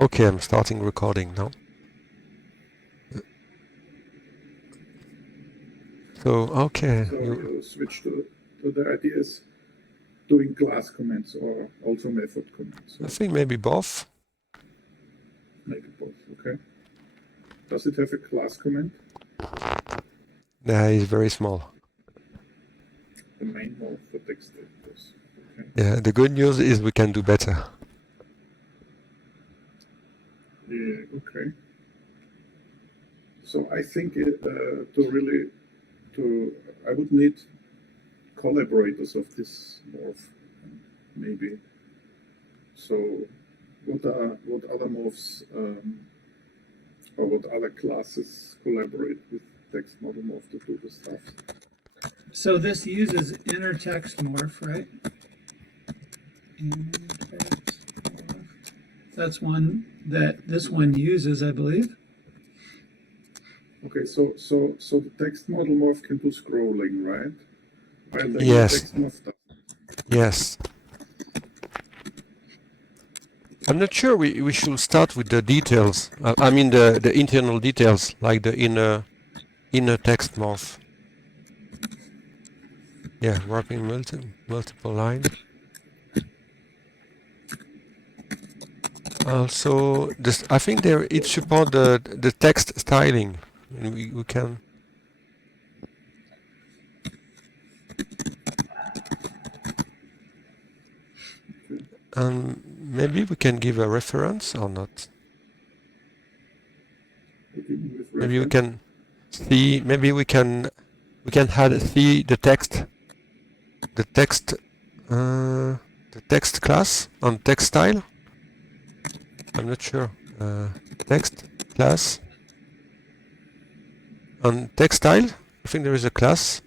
Okay, I'm starting recording now. So, okay. So you switch to the ideas doing class comments or also method comments? I think maybe both. Maybe both, okay. Does it have a class comment? Yeah, it's very small. The main one for text editors. Okay. Yeah, the good news is we can do better. Yeah, okay. So I think I would need collaborators of this morph, maybe. So what other morphs or what other classes collaborate with TextModelMorph to do the stuff? So this uses inner TextMorph, right? Inner TextMorph. That's one that this one uses, I believe. Okay, so the TextModelMorph can do scrolling, right? While the Yes. TextMorph does. Yes. I'm not sure we should start with the details. I mean the internal details, like the inner text morph. Yeah, wrapping multiple lines. Also, this I think it support the text styling. And we can. Maybe we can give a reference or not. Maybe we can see. Maybe we can see the text class on text style. I'm not sure. Text class on text style. I think there is a class.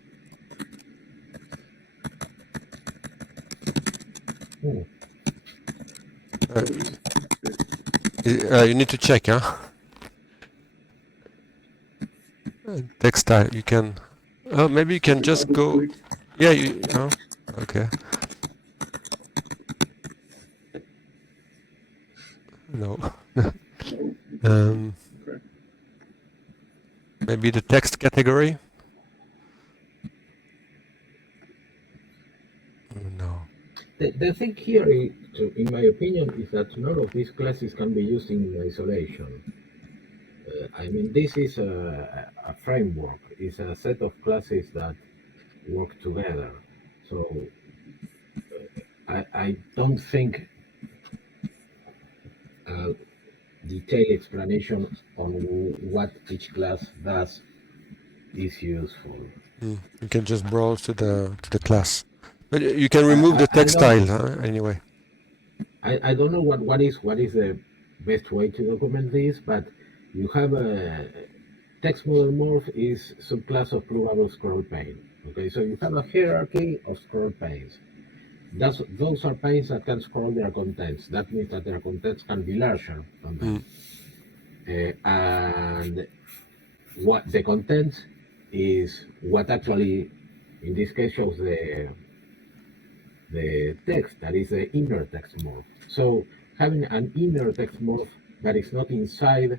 You need to check, huh? Text style. You can. Oh, maybe you can just go. Yeah. Oh, okay. No. Maybe the text category. No. The thing here, in my opinion, is that none of these classes can be used in isolation. I mean, this is a framework. It's a set of classes that work together. So I don't think a detailed explanation on what each class does is useful. You can just browse to the class, but you can remove the text style anyway. I don't know what is the best way to document this, but you have a TextModelMorph is subclass of provable scroll pane. Okay, so you have a hierarchy of scroll panes. Those are panes that can scroll their contents. That means that their contents can be larger than them. And what the content is what actually, in this case, shows the text, that is the inner text morph. So having an inner text morph that is not inside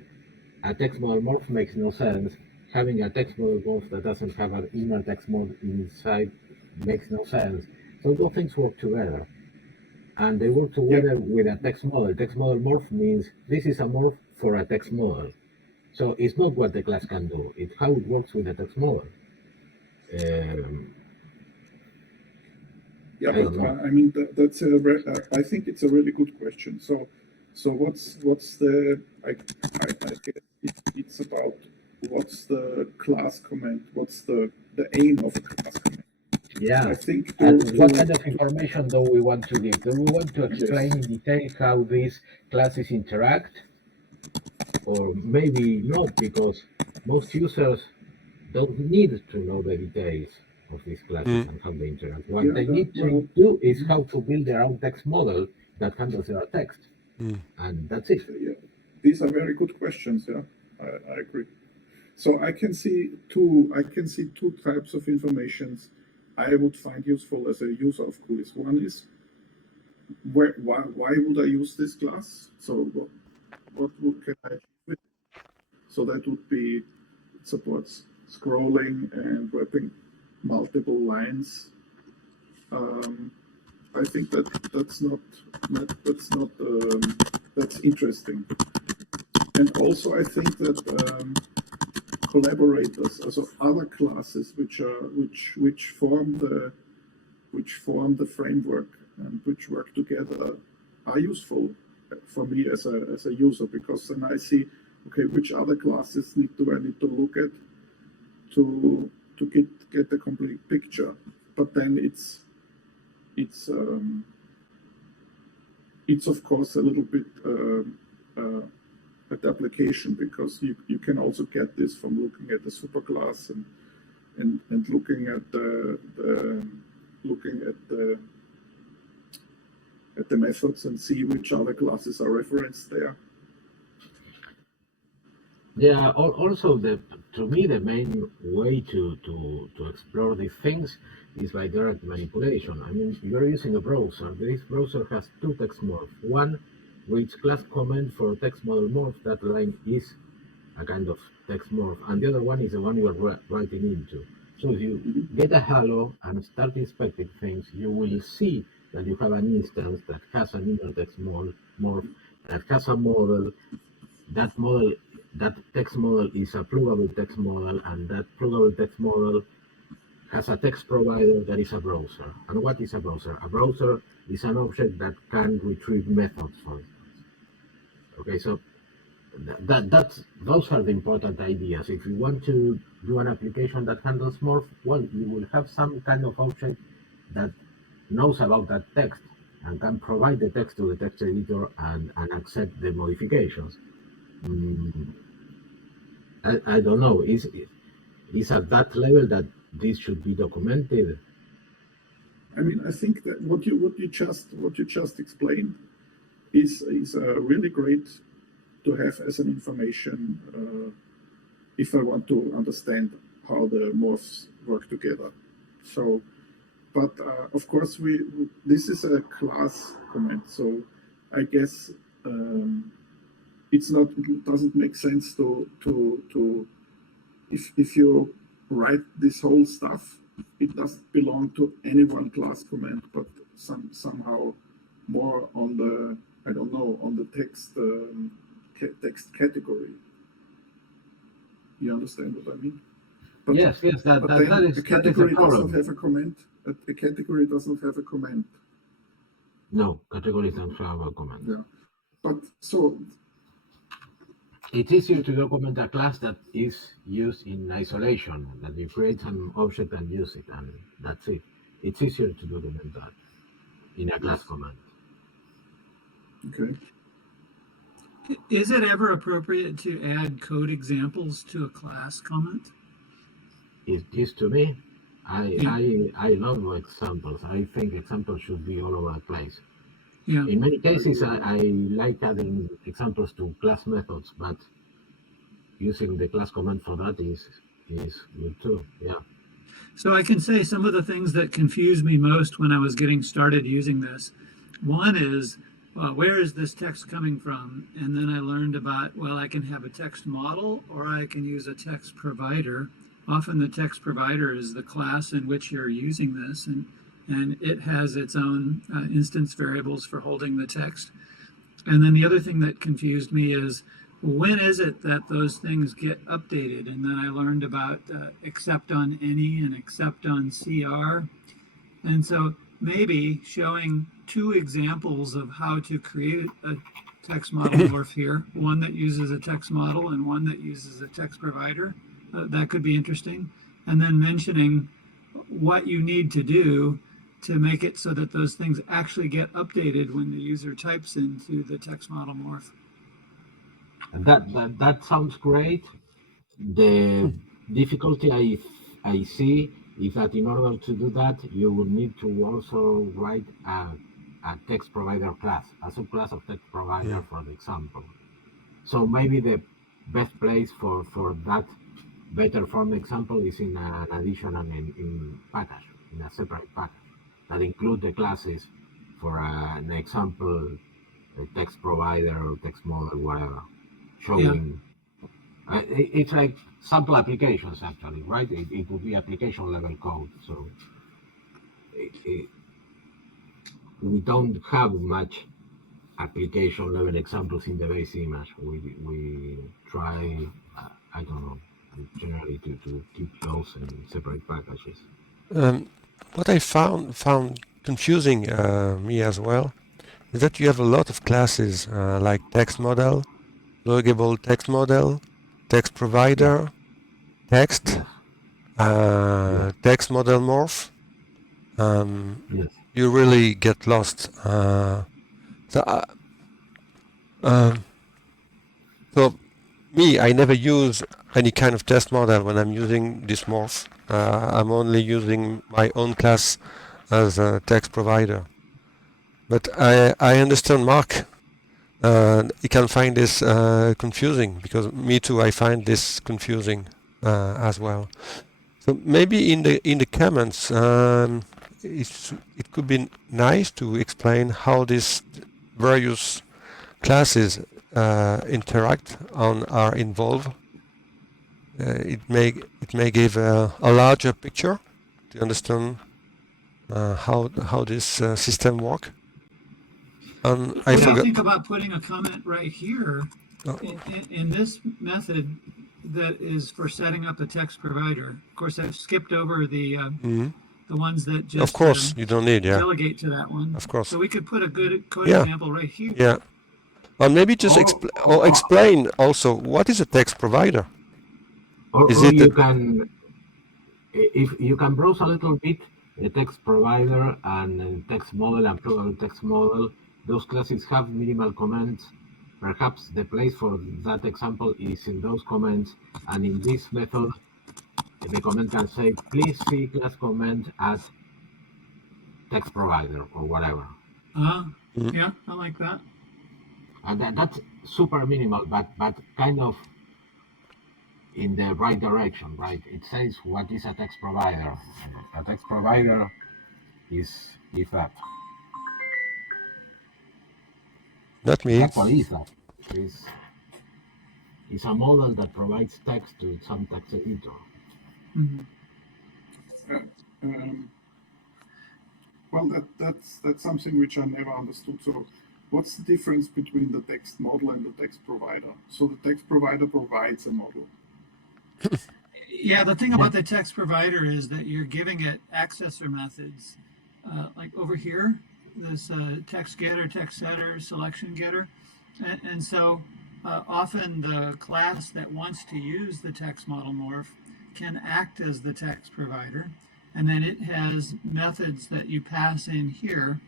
a text model morph makes no sense. Having a text model morph that doesn't have an inner text morph inside makes no sense. So those things work together. And they work together with a text model. Text model morph means this is a morph for a text model. So it's not what the class can do, it's how it works with the text model. Yeah, but I mean that's I think it's a really good question. So what's the I guess it's about what's the class comment? What's the aim of a class comment? Yeah. I think what kind of information do we want to give? Do we want to explain in detail how these classes interact? Or maybe not, because most users don't need to know the details of these classes and how they interact. What they need to do is how to build their own text model that handles their text. And that's it. Yeah. These are very good questions, yeah. I agree. So I can see two types of informations I would find useful as a user of Cuis. One is why would I use this class? So So that would be, it supports scrolling and wrapping multiple lines. I think that's interesting. And also I think that collaborators, also other classes which form the framework and which work together, are useful for me as a user, because then I see, okay, which other classes I need to look at to get the complete picture. But then it's of course a little bit at the application, because you can also get this from looking at the superclass and looking at the methods and see which other classes are referenced there. Yeah, also to me the main way to explore these things is by direct manipulation. I mean, you're using a browser. This browser has two TextMorph. One which class comment for TextModelMorph, that line is a kind of TextMorph, and the other one is the one you are writing into. So if you get a hello and start inspecting things, you will see that you have an instance that has an inner TextMorph, that has a model. That text model is a pluggable text model, and that pluggable text model has a text provider that is a browser. And what is a browser? A browser is an object that can retrieve methods, for instance. Okay, so those are the important ideas. If you want to do an application that handles morph, well, you will have some kind of object that knows about that text and can provide the text to the text editor and accept the modifications. I don't know. Is at that level that this should be documented? I mean, I think that what you just explained is really great to have as an information if I want to understand how the morphs work together. So, but of course this is a class comment, so I guess it doesn't make sense to if you write this whole stuff, it doesn't belong to any one class comment, but somehow more on the, I don't know, on the text category. You understand what I mean? But, yes, that is a category problem. doesn't have a comment. A category doesn't have a comment. No, categories don't have a comment. Yeah, but so it's easier to document a class that is used in isolation, that you create an object and use it, and that's it. It's easier to document that in a class command. Okay. Is it ever appropriate to add code examples to a class comment? It is to me. I love examples. I think examples should be all over the place. Yeah. In many cases, I like adding examples to class methods, but using the class command for that is good too. Yeah. So I can say some of the things that confused me most when I was getting started using this. One is, where is this text coming from? And then I learned about, well, I can have a text model or I can use a text provider. Often the text provider is the class in which you're using this, and it has its own instance variables for holding the text. And then the other thing that confused me is, when is it that those things get updated? And then I learned about except on any and except on CR. And so maybe showing two examples of how to create a text model morph here, one that uses a text model and one that uses a text provider, that could be interesting. And then mentioning what you need to do to make it so that those things actually get updated when the user types into the text model morph. And that sounds great. The difficulty I see is that in order to do that, you will need to also write a text provider class, a subclass of text provider for the example. So maybe the best place for that better form example is in an additional in package, in a separate package that include the classes for an example, a text provider or text model, whatever, showing It's like sample applications actually, right? It would be application level code. So it, we don't have much application level examples in the base image. We try, I don't know, generally to keep those in separate packages. What I found confusing me as well is that you have a lot of classes like text model, loggable text model, text Yeah. provider, text, Yes. Yes. text model morph. Yes. You really get lost. So, um, so me, I never use any kind of test model when I'm using this morph. I'm only using my own class as a text provider. But I understand Mark. You can find this confusing because me too. I find this confusing as well. So maybe in the comments, it could be nice to explain how these various classes interact and are involved. It may give a larger picture to understand how this system work. And I What do you forgot. think about putting a comment right here Oh, in this method that is for setting up a text provider? Of course, I've skipped over mhm. the ones that Of just course, you don't need. Yeah, delegate to that one. of course. So we could put a good code Yeah, example right here. yeah. Or maybe just Or, explain also what is a text provider. Is or it a you can, if you can browse a little bit, a text provider and text model and plural text model, those classes have minimal comments. Perhaps the place for that example is in those comments, and in this method, the comment can say, please see class comment at text provider or whatever. mm, Yeah, I like that. And that's super minimal, but kind of in the right direction, right? It says what is a text provider. A text provider is that. not me? That's what is that. Is is a model that provides text to some text editor. Mm-hmm. Uh, um, well, that's something which I never understood. So, what's the difference between the text model and the text provider? So the text provider provides a model. Yeah, the thing Then about the text provider is that you're giving it accessor methods, like over here, this text getter, text setter, selection getter, and so often the class that wants to use the text model morph can act as the text provider, and then it has methods that you pass in here.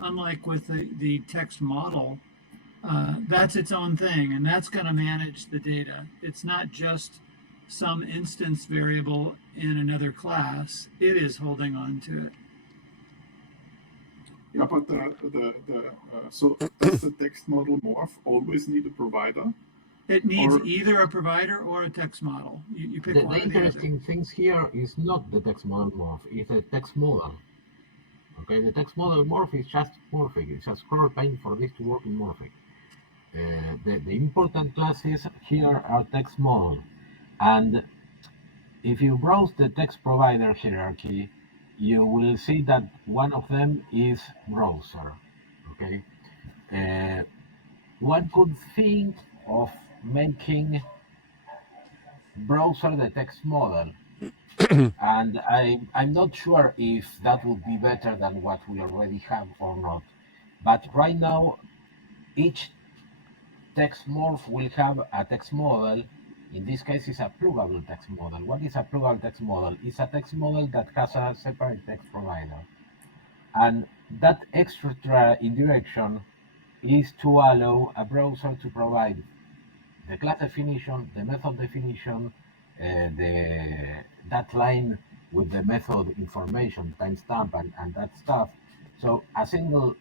Unlike with the text model, that's its own thing, and that's going to manage the data. It's not just some instance variable in another class. It is holding on to it. Yeah, but so does the text model morph always need a provider? It needs Or either a provider or a text model. You pick the one or the other. interesting things here is not the text model morph, it's a text model. Okay, the text model morph is just morphic. It's a scroll pane for this to work in morphic. The important classes here are text model. And if you browse the text provider hierarchy, you will see that one of them is browser. Okay, one could think of making browser the text model, and I'm not sure if that would be better than what we already have or not. But right now, each text morph will have a text model. In this case, it's a pluggable text model. What is a pluggable text model? It's a text model that has a separate text provider. And that extra indirection is to allow a browser to provide the class definition, the method definition, that line with the method information, timestamp, and that stuff. So a single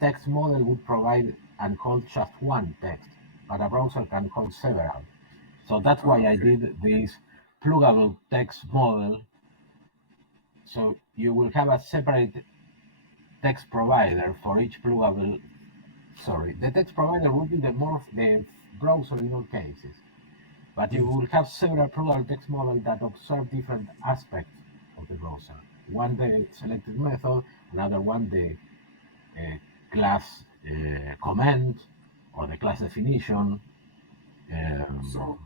text model would provide and hold just one text, but a browser can hold several. So that's why I did this pluggable text model. So you will have a separate text provider for each pluggable. Sorry, the text provider would be the browser in all cases. But you will have several plural text models that observe different aspects of the browser. One the selected method, another one the class comment or the class definition. So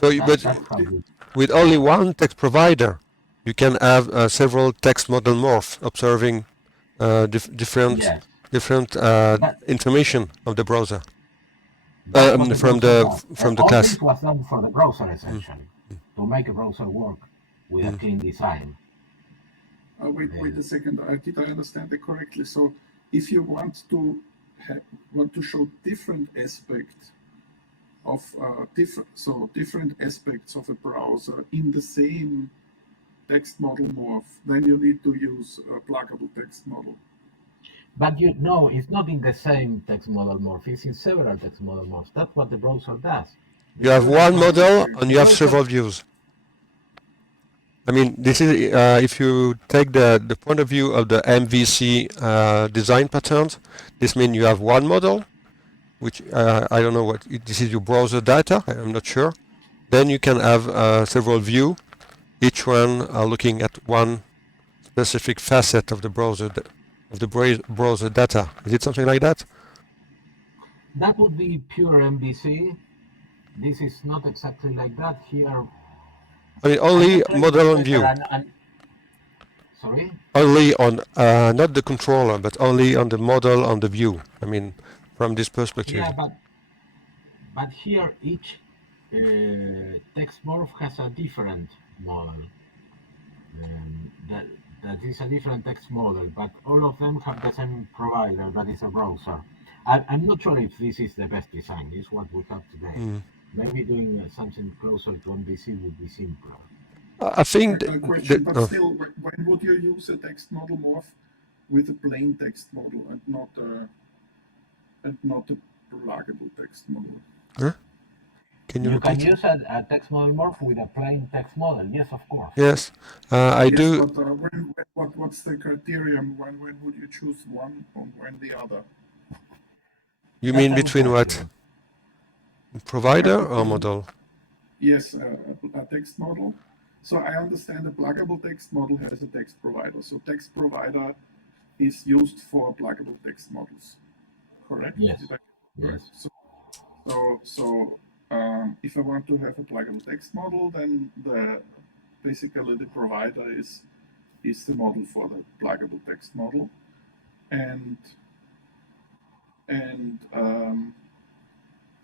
But That's how you. with only one text provider, you can have several text model morph observing different Yes, but information of the browser that's what the from browser does. the All class. this was done for the browser Mm, essentially, to make a browser work with a mm. clean design. wait a second. Did I understand it correctly? So if you want to show different aspects of different aspects of a browser in the same text model morph, then you need to use a pluggable text model. But you know, it's not in the same text model morph, it's in several text model morphs. That's what the browser does. You have Usually one what model Okay. and the you have browser, several views. I mean, this is if you take the point of view of the MVC design patterns. This means you have one model, which I don't know what this is your browser data. I'm not sure. Then you can have several views, each one looking at one specific facet of the browser of the browser data. Is it something like that? that would be pure MVC. This is not exactly like that. Here, I mean, I'm only not trying to model be and better. view. Sorry? Only on not the controller, but only on the model on the view. I mean, from this perspective. Yeah, but here each text morph has a different model. That is a different text model, but all of them have the same provider, that is a browser. I'm not sure if this is the best design. It's what we have today. Mm. Maybe doing something closer to MVC would be simpler. I think A question, but still, when would you use a text model morph with a plain text model and not a pluggable text model? huh? Can you You can repeat? use a text model morph with a plain text model. Yes, of course. Yes, I Yes, do. but what's the criterion? When would you choose one or when the other? You That's mean a good between what? question. Provider or model? Yes, a text model. So I understand a pluggable text model has a text provider. So text provider is used for pluggable text models, correct? Yes. Correct. Yes. So if I want to have a pluggable text model, then basically the provider is the model for the pluggable text model, and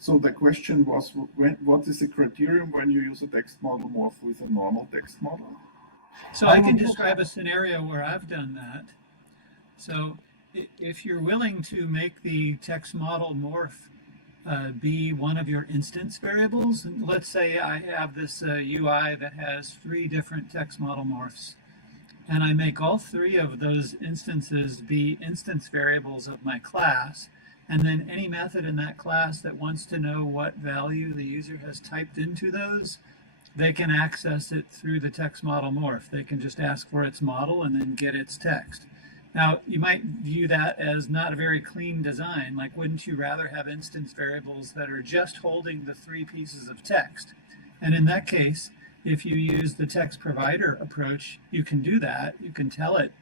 so the question was, what is the criterion when you use a text model morph with a normal text model? So I can describe a scenario where I've done that. So if you're willing to make the text model morph be one of your instance variables, and let's say I have this UI that has 3 different text model morphs, and I make all 3 of those instances be instance variables of my class, and then any method in that class that wants to know what value the user has typed into those, they can access it through the text model morph. They can just ask for its model and then get its text. Now, you might view that as not a very clean design. Like, wouldn't you rather have instance variables that are just holding the 3 pieces of text? And in that case, if you use the text provider approach, you can do that. You can tell it,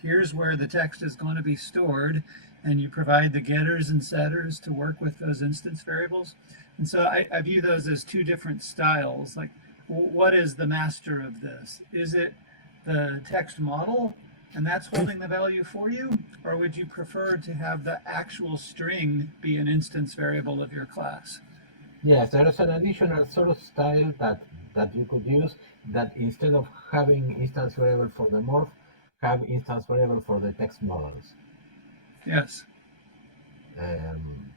here's where the text is going to be stored, and you provide the getters and setters to work with those instance variables. And so I view those as 2 different styles. Like, what is the master of this? Is it the text model, and that's holding the value for you? Or would you prefer to have the actual string be an instance variable of your class? Yes, there is an additional sort of style that you could use, that instead of having instance variable for the morph, have instance variable for the text models. Yes.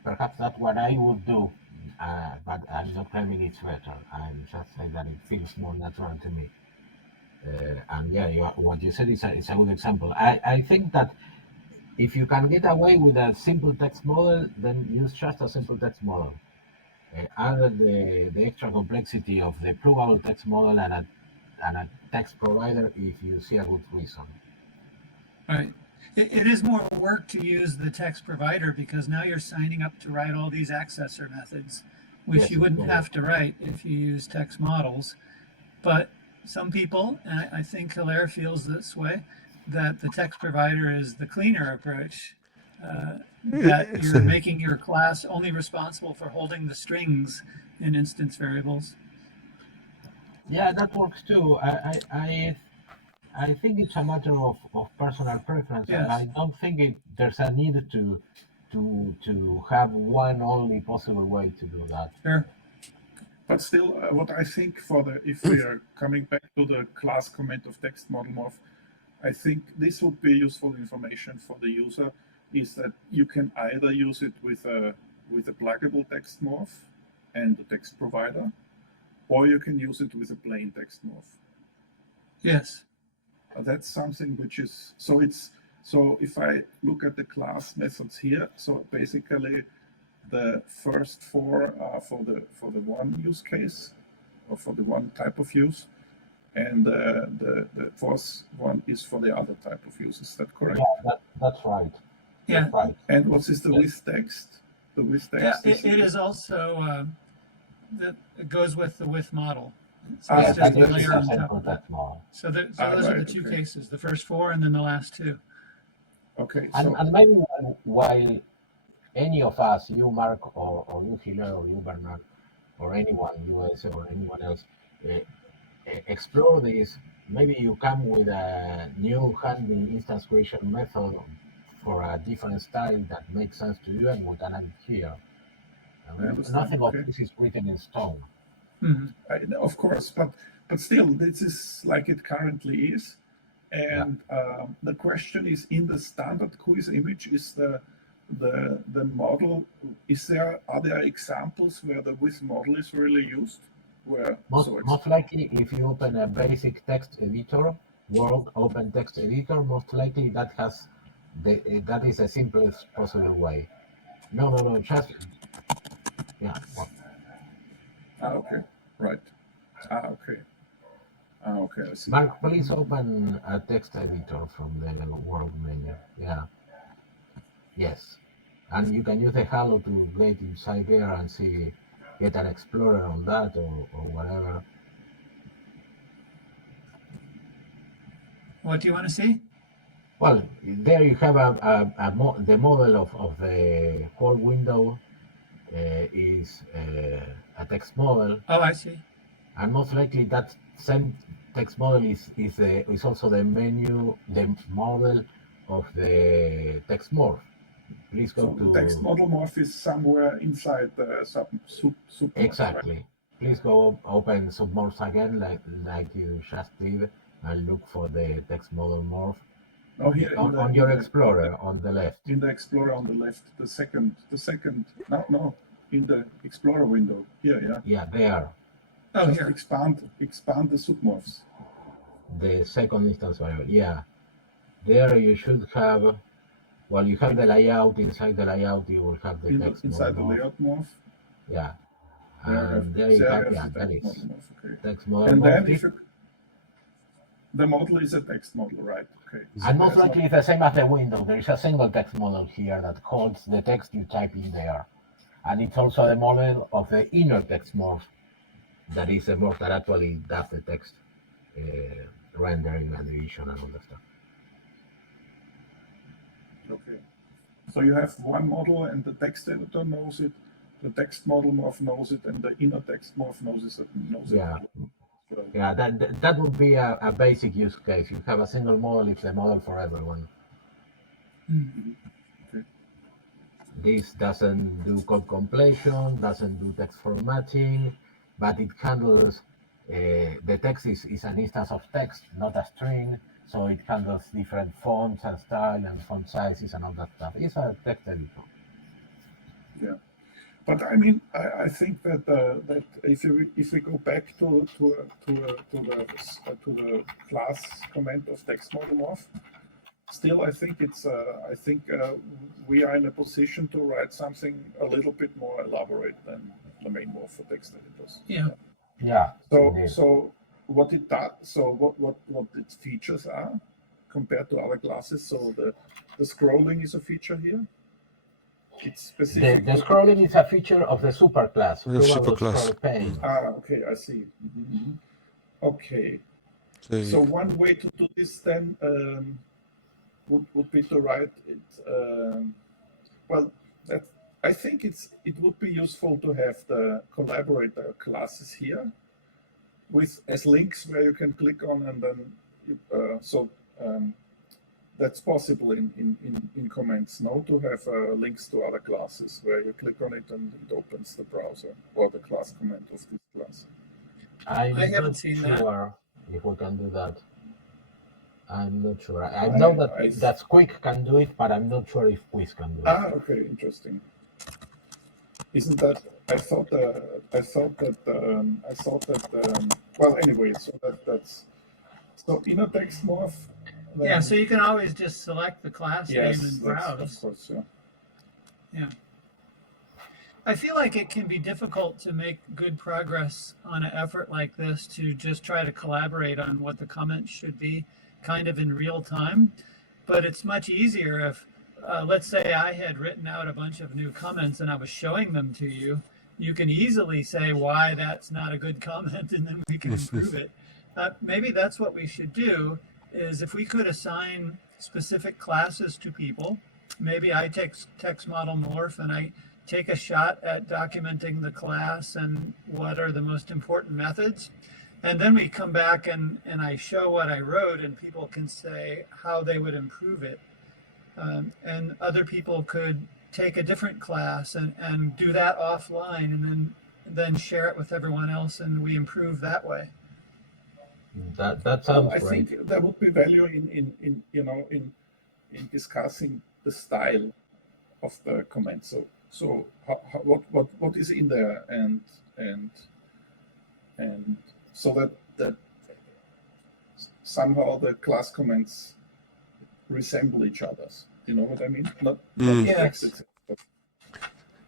Perhaps that's what I would do, but I'm not claiming it's better. I'm just saying that it feels more natural to me. And yeah, what you said is a good example. I think that if you can get away with a simple text model, then use just a simple text model. Add the extra complexity of the pluggable text model and a text provider if you see a good reason. Right. It is more work to use the text provider because now you're signing up to write all these accessor methods. which Yes, you wouldn't so have to write if you use text models. But some people, and I think Hilaire feels this way, that the text provider is the cleaner approach, that you're making your class only responsible for holding the strings in instance variables. yeah, that works too. I think it's a matter of personal preference. Yes. I don't think there's a need to have one only possible way to do that. Sure. But still, what I think if we are coming back to the class comment of TextModelMorph, I think this would be useful information for the user, is that you can either use it with a pluggable text morph and the text provider, or you can use it with a plain text morph. Yes. That's something which is, so if I look at the class methods here, so basically the first four are for the one use case, or for the one type of use, and the fourth one is for the other type of use. Is that correct? Yeah, that's right. Yeah. That's right. And what is the with text? The with text. Yeah, it is also that it goes with the with model. So Ah, it's yeah, just a that is layer on same top for of that. text model. So those are the two cases: the first four and then the last two. Okay. And maybe while any of us, you Mark or you Hilaire or you Bernard or anyone, US or anyone else, explore this, maybe you come with a new handy instance creation method for a different style that makes sense to you, and we can add it here. I understand. Nothing Okay. of this is written in stone. Mm-hmm. Of course, but still, this is like it currently is. And the question is, in the standard quiz image, is the model, are there examples where the with model is really used? Where most likely, if you open a basic text editor, Word open text editor, most likely that has that is the simplest possible way. No, just well, okay, right. Okay. Okay, I see. Mark, please open a text editor from the Word menu. Yeah. Yes. And you can use the Halo to get inside there and get an Explorer on that or whatever. What do you want to see? Well, there you have the model of the whole window is a text model. Oh, I see. And most likely that same text model is also the model of the text morph. Please go to the TextModelMorph is somewhere inside the submorph. Exactly. Right? Please go open submorphs again, like you just did, and look for the TextModelMorph. No, here on your Explorer on the left. In the Explorer on the left, the second. No, in the Explorer window here. Yeah. Yeah, there. Oh, just here. expand the submorphs. The second instance variable. Yeah. There you should have. Well, you have the layout. Inside the layout, you will have the text inside model the layout morph. Yeah. And there you have that is okay. text model. And then the model is a text model, right? Okay. And most likely it's the same as the window. There is a single text model here that holds the text you type in there. And it's also the model of the inner text morph. That is a morph that actually does the text rendering and division and all that stuff. Okay. So you have one model and the text editor knows it, the TextModelMorph knows it, and the inner text morph knows it. Yeah. Yeah, that would be a basic use case. You have a single model, it's a model for everyone. Mm-hmm. Okay. This doesn't do code completion, doesn't do text formatting, but it handles the text is an instance of text, not a string, so it handles different fonts and style and font sizes and all that stuff. It's a text editor. Yeah. But I mean, I think that that if we go back to the class comment of TextModelMorph, still I think we are in a position to write something a little bit more elaborate than the main morph for text editors. Yeah. Yeah. So what it does, so what its features are compared to other classes. So the scrolling is a feature here. it's specific. The scrolling is a feature of the superclass, The global superclass. scroll pane. Okay, I see. Okay. So one way to do this then would be to write it. Well, that I think it would be useful to have the collaborator classes here with as links where you can click on, and then that's possible in comments. No, to have links to other classes where you click on it and it opens the browser or the class comment of this class. I haven't seen that. If we can do that. I'm not sure. I know that Quick can do it, but I'm not sure if Quiz can do it. Okay, interesting. Isn't that? I thought that. Well, anyway, so that's. So in a TextMorph. Yeah, so you can always just select the class name and browse. Of course, yeah. Yeah. I feel like it can be difficult to make good progress on an effort like this to just try to collaborate on what the comments should be kind of in real time. But it's much easier if, let's say I had written out a bunch of new comments and I was showing them to you. You can easily say why that's not a good comment, and then we can improve it. Maybe that's what we should do, is if we could assign specific classes to people. Maybe I take TextModelMorph and I take a shot at documenting the class and what are the most important methods. And then we come back and I show what I wrote, and people can say how they would improve it. And other people could take a different class and do that offline, and then share it with everyone else, and we improve that way. That sounds I great. think there would be value in discussing the style of the comment. So what is in there, and so that somehow the class comments resemble each other's. You know what I mean? Not Yes. but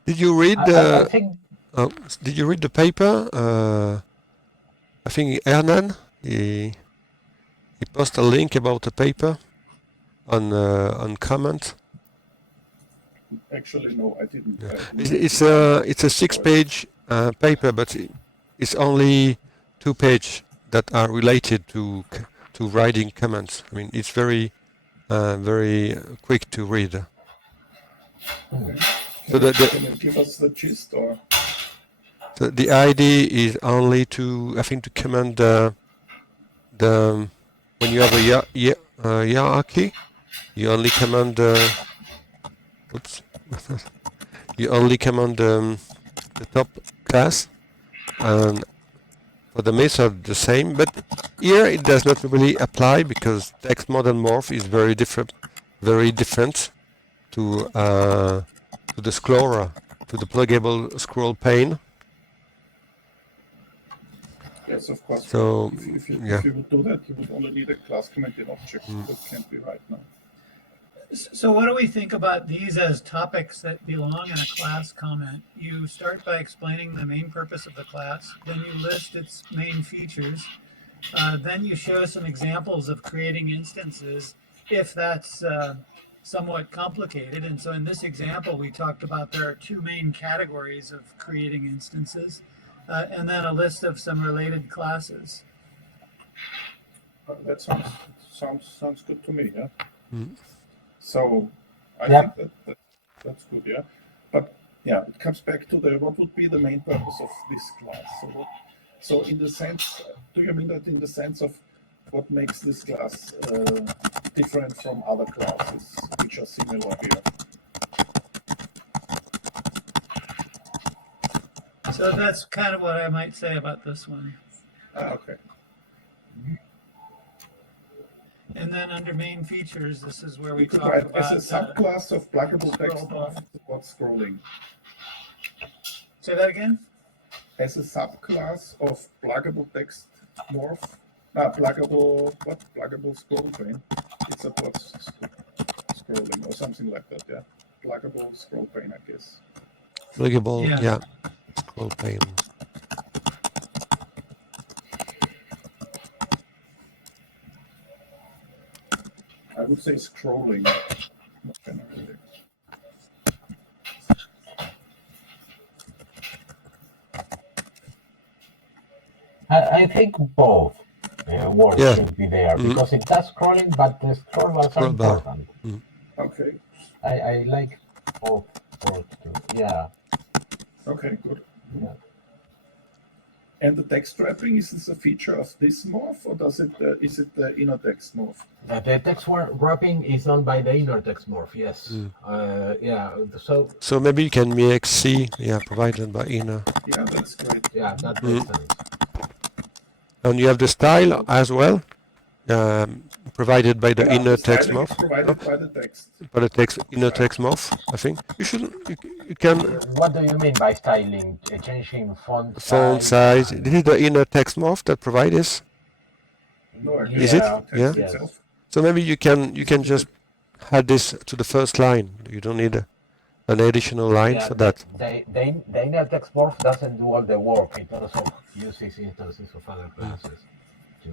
Did you read I think Did you read the paper? I think Hernan he posted a link about the paper on comment. actually no, I didn't. It's a 6-page paper, but it's only 2 pages that are related to writing comments. I mean, it's very quick to read. Okay. So Can you give us the gist, or? So the idea is only to, I think, to comment the when you have a hierarchy, you only command you only command the top class, and for the method the same, but here it does not really apply because TextModelMorph is very different to the scroller, to the pluggable scroll pane. Yes, of course. So if you would do that, you would only need a class commented object. That can't be right now. So what do we think about these as topics that belong in a class comment? You start by explaining the main purpose of the class, then you list its main features, then you show some examples of creating instances if that's somewhat complicated. And so in this example, we talked about there are 2 main categories of creating instances, and then a list of some related classes. That sounds good to me. Yeah. Mm. So I think that's good. Yeah. But yeah, it comes back to what would be the main purpose of this class. So in the sense, do you mean that in the sense of what makes this class different from other classes which are similar here? So that's kind of what I might say about this one. Okay. And then under main features, this is where we could talk write about as a subclass of pluggable text bar. what scrolling. Say that again? As a subclass of pluggable text morph. Pluggable scroll pane. It's about scrolling or something like that, yeah. Pluggable scroll pane, I guess. Pluggable, yeah. Scroll pane. I would say scrolling, not generally. I think both words Yeah. should be there Mm. because it does scrolling, but the scroll bars are Scroll bar. important. Okay. I like both words too. Yeah. Okay, good. Yeah. And the text wrapping, is this a feature of this morph, or does it is it the inner text morph? The text wrapping is done by the inner text morph. Yes. Yeah. So maybe you can make C, yeah, provided by inner. Yeah, that's great. Yeah, that makes sense. And you have the style as well, provided by the Yeah, inner the text styling morph. is provided by the text. By the text inner text morph, I think. You should you can What do you mean by styling? Changing font size. This is the inner text morph that provides this. No, I Is it? the text Yeah. Yes. itself. So maybe you can just add this to the first line. You don't need an additional line for that. The inner text morph doesn't do all the work. It also uses instances of other classes to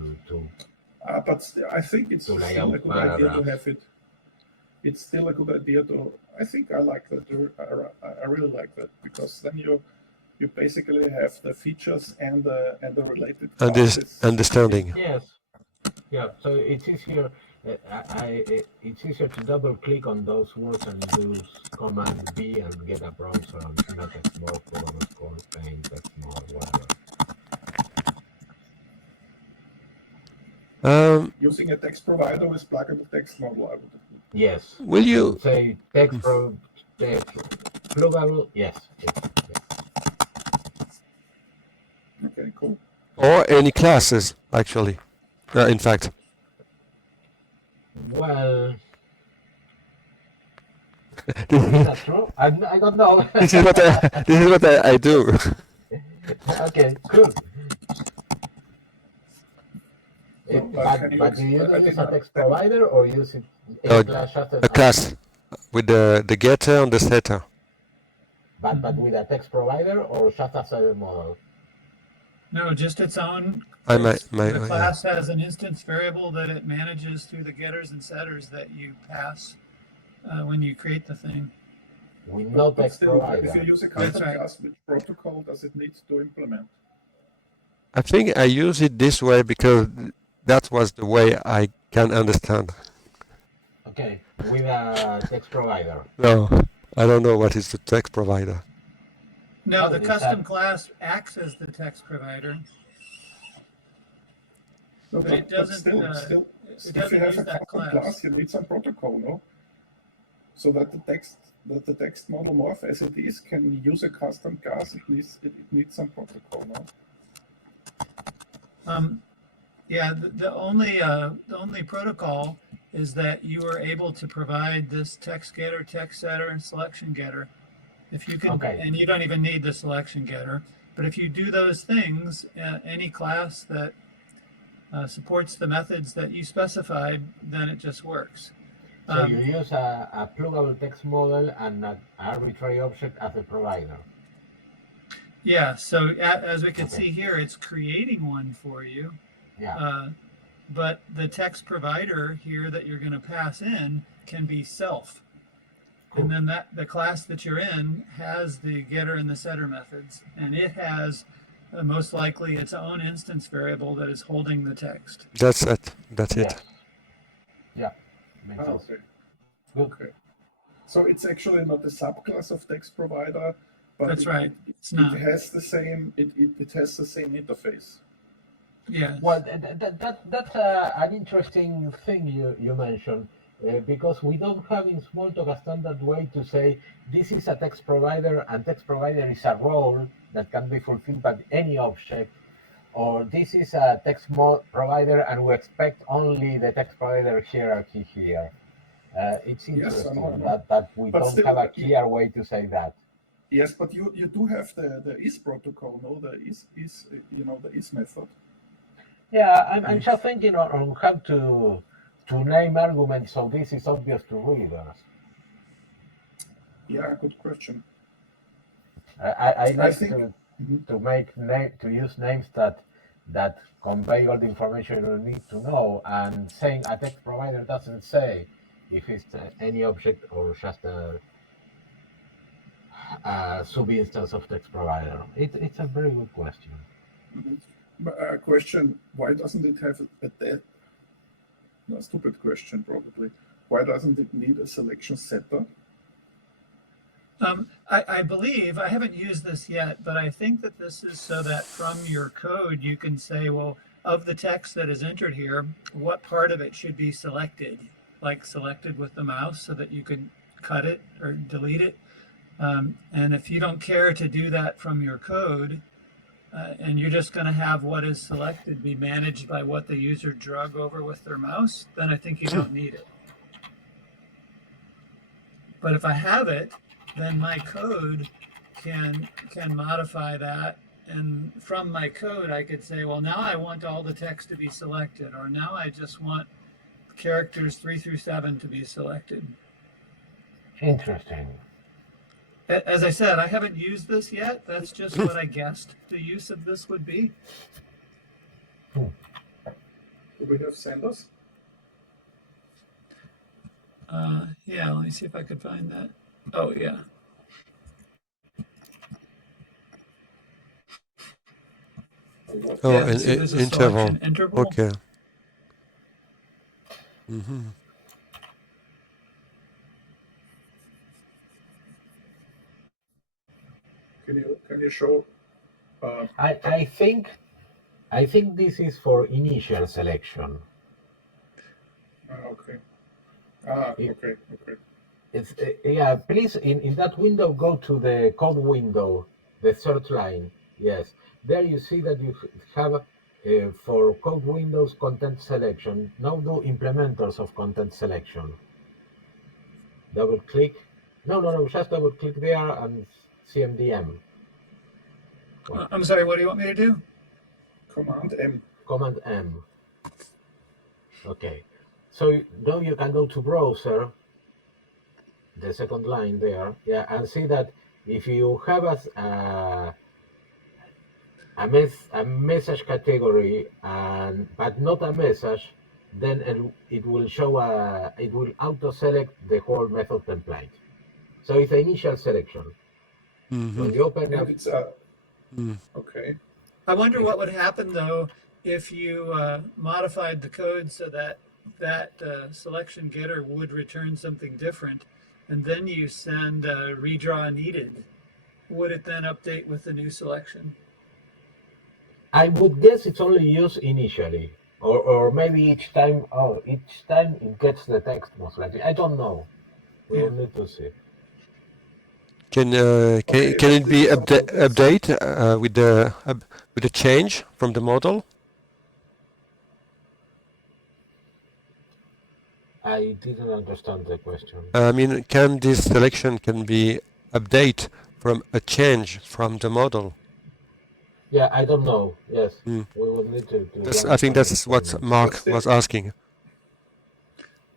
But I think it's To lay still a out good idea to paragraphs. have it. It's still a good idea to. I think I like that. I really like that because then you basically have the features and the related And this classes. understanding. Yes. Yeah. So it's easier. It's easier to double click on those words and use Command B and get a browser on inner text morph, program score, plain text morph, whatever. Using a text provider with pluggable text model, I would. Yes. Will you say text pluggable? Yes. Okay, cool. or any classes actually? In fact, Well, is that true? I don't know. this is what I do. Okay, cool. So, But do you use a text provider or use it No, class just a class with the getter and the setter. but with a text provider or just as a model? No, just its own. The class has an instance variable that it manages through the getters and setters that you pass when you create the thing. With no But text still, if provider. you use a custom right. class, which protocol does it need to implement? I think I use it this way because that was the way I can understand. Okay, with a text provider. No, I don't know what is the text provider. No, Oh, the is custom that- class acts as the text provider. No, But it doesn't, still, it if you doesn't have use a that custom class. class, you need some protocol, no? So that the text model morph as it is can use a custom class. It needs some protocol, no? Yeah, the only protocol is that you are able to provide this text getter, text setter, and selection getter. If you can, Okay. and you don't even need the selection getter, but if you do those things, any class that supports the methods that you specified, then it just works. So you use a pluggable text model and an arbitrary object as a provider. Yeah, so as we can Okay. see here, it's creating one for you. Yeah. But the text provider here that you're going to pass in can be self. Cool. And then the class that you're in has the getter and the setter methods, and it has most likely its own instance variable that is holding the text. That's it. That's it. Yes. Yeah. Makes sense. Okay. Good. Okay. So it's actually not a subclass of text provider, but That's right. It's not. It has the same. It has the same interface. Yeah. Well, that's an interesting thing you mentioned, because we don't have in Smalltalk a standard way to say this is a text provider and text provider is a role that can be fulfilled by any object, or this is a text provider and we expect only the text provider hierarchy here. It's interesting that we don't still, have a clear way to say that. Yes, but you do have the is protocol, no? The is the is method. Yeah, I'm just thinking on how to name arguments so this is obvious to readers. Yeah, good question. I like think, to use names that convey all the information you need to know, and saying a text provider doesn't say if it's any object or just a sub-instance of text provider. It's a very good question. Mm-hmm. A question: why doesn't it have a stupid question probably? Why doesn't it need a selection setter? I believe, I haven't used this yet, but I think that this is so that from your code you can say, well, of the text that is entered here, what part of it should be selected, like selected with the mouse so that you can cut it or delete it. And if you don't care to do that from your code, and you're just going to have what is selected be managed by what the user drug over with their mouse, then I think you don't need it. But if I have it, then my code can modify that. And from my code, I could say, well, now I want all the text to be selected, or now I just want characters 3 through 7 to be selected. Interesting. As I said, I haven't used this yet. That's just what I guessed the use of this would be. Do we have senders? Yeah, let me see if I could find that. Oh, yeah. Oh, Yeah, an see, there's a interval. selection interval. Okay. Mm-hmm. Can you show? I think this is for initial selection. Okay. Okay. It's yeah. Please, in that window, go to the code window, the third line. Yes, there you see that you have for code windows content selection. Now do implementers of content selection. Double click. No. Just double click there and CMDM. I'm sorry, what do you want me to do? Command M. Command M. Okay. So now you can go to browser, the second line there, yeah, and see that if you have a message category but not a message, then it will show it will auto select the whole method template. So it's an initial selection. Mm-hmm. When you open up, It's okay. I wonder what would happen though if you modified the code so that selection getter would return something different, and then you send redraw needed. Would it then update with the new selection? I would guess it's only used initially, or maybe each time. Oh, each time it gets the text most likely. I don't know. We will need to see. Can Okay, can it but be this is also update with the change from the model? I didn't understand the question. I mean, can this selection can be update from a change from the model? Yeah, I don't know. Yes, Mm. we will need to I think that's what Mark still, was asking.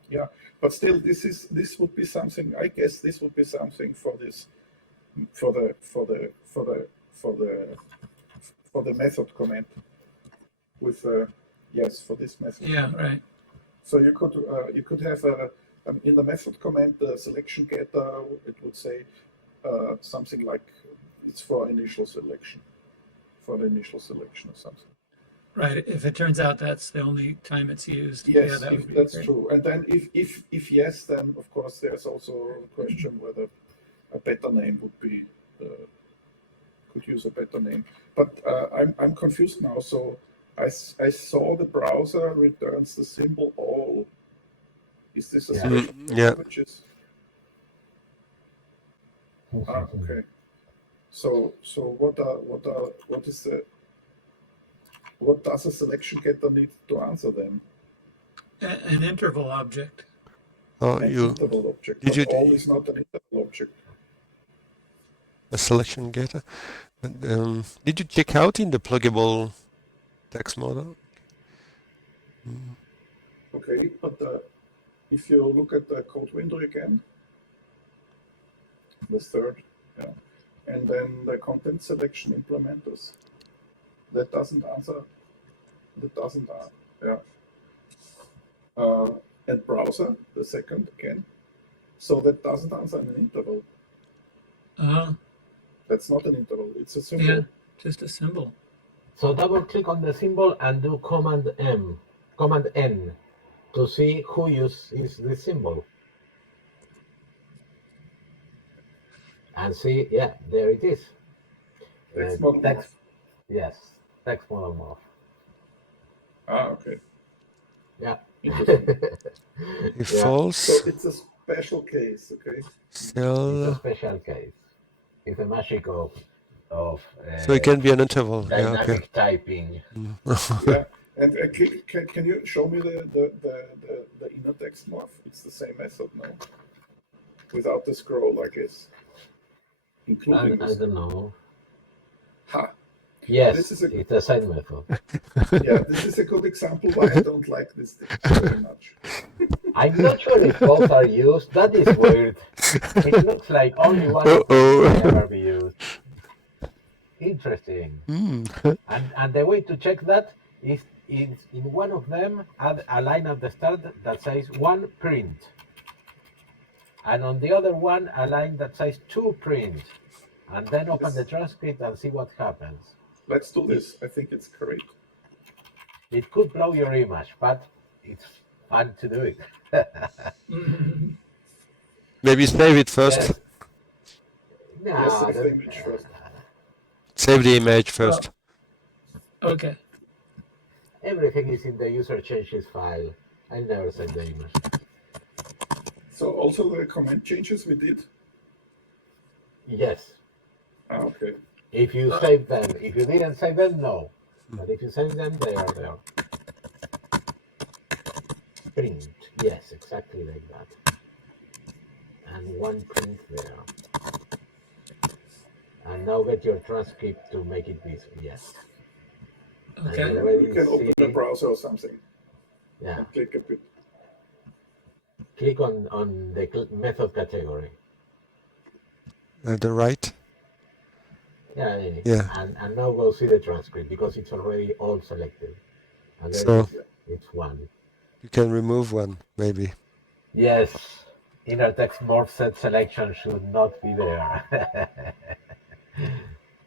Yeah, but still, this would be something. I guess this would be something for this, for the method comment. With yes, for this method. Yeah, comment. right. So you could have in the method comment the selection getter. It would say something like it's for initial selection, for the initial selection or something. Right. If it turns out that's the only time it's used. Yes, yeah, that would be that's great. true. And then if yes, then of course there's also a question whether a better name would be could use a better name. But I'm confused now. So I saw the browser returns the symbol all. Is this a special languages? Okay. So what does a selection getter need to answer then? An interval object. Oh, An interval object. Did you? All is not an interval object. A selection getter. Did you check out in the pluggable text model? Okay, but if you look at the code window again, the third, yeah, and then the content selection implementers, that doesn't answer. That doesn't yeah. And browser, the second again, so that doesn't answer an interval. Uh-huh. That's not an interval. It's a symbol. Yeah, just a symbol. So double click on the symbol and do Command N to see who uses this symbol. And see, yeah, there it is. TextModelMorph. Yes, TextModelMorph. Ah, okay. Yeah. Interesting. If Yeah. false, So it's a special case, okay? It's a still. special case. It's a magic of So it can be an interval. Yeah, okay. dynamic typing. Yeah. And can you show me the inner text morph? It's the same method, no? Without the scroll, I guess. Including I this. don't know. Ha. Yes, This is it's a side method. Yeah, this is a good example why I don't like this thing very much. I'm not sure if both are used. That is weird. It looks like only one of them Uh-oh. can ever be used. Interesting. And the way to check that is in one of them add a line at the start that says one print. And on the other one, a line that says two print. And then open the transcript and see what happens. Let's do this. I think it's great. It could blow your image, but it's fun to do it. Maybe save it first. Yes. No, Yes, save the image first. Save the image first. Okay. Everything is in the user changes file. I never save the image. So also the comment changes we did? Yes. Ah, okay. If you save them, if you didn't save them, no. But if you save them, they are there. Print. Yes, exactly like that. And one print there. And now get your transcript to make it visible. Yes. Okay. You can open the browser or something. Yeah. And click a bit. Click on the method category. The right. Yeah. Yeah. And now go see the transcript because it's already all selected. And there So it's one. you can remove one, maybe. Yes. Inner text morph set selection should not be there.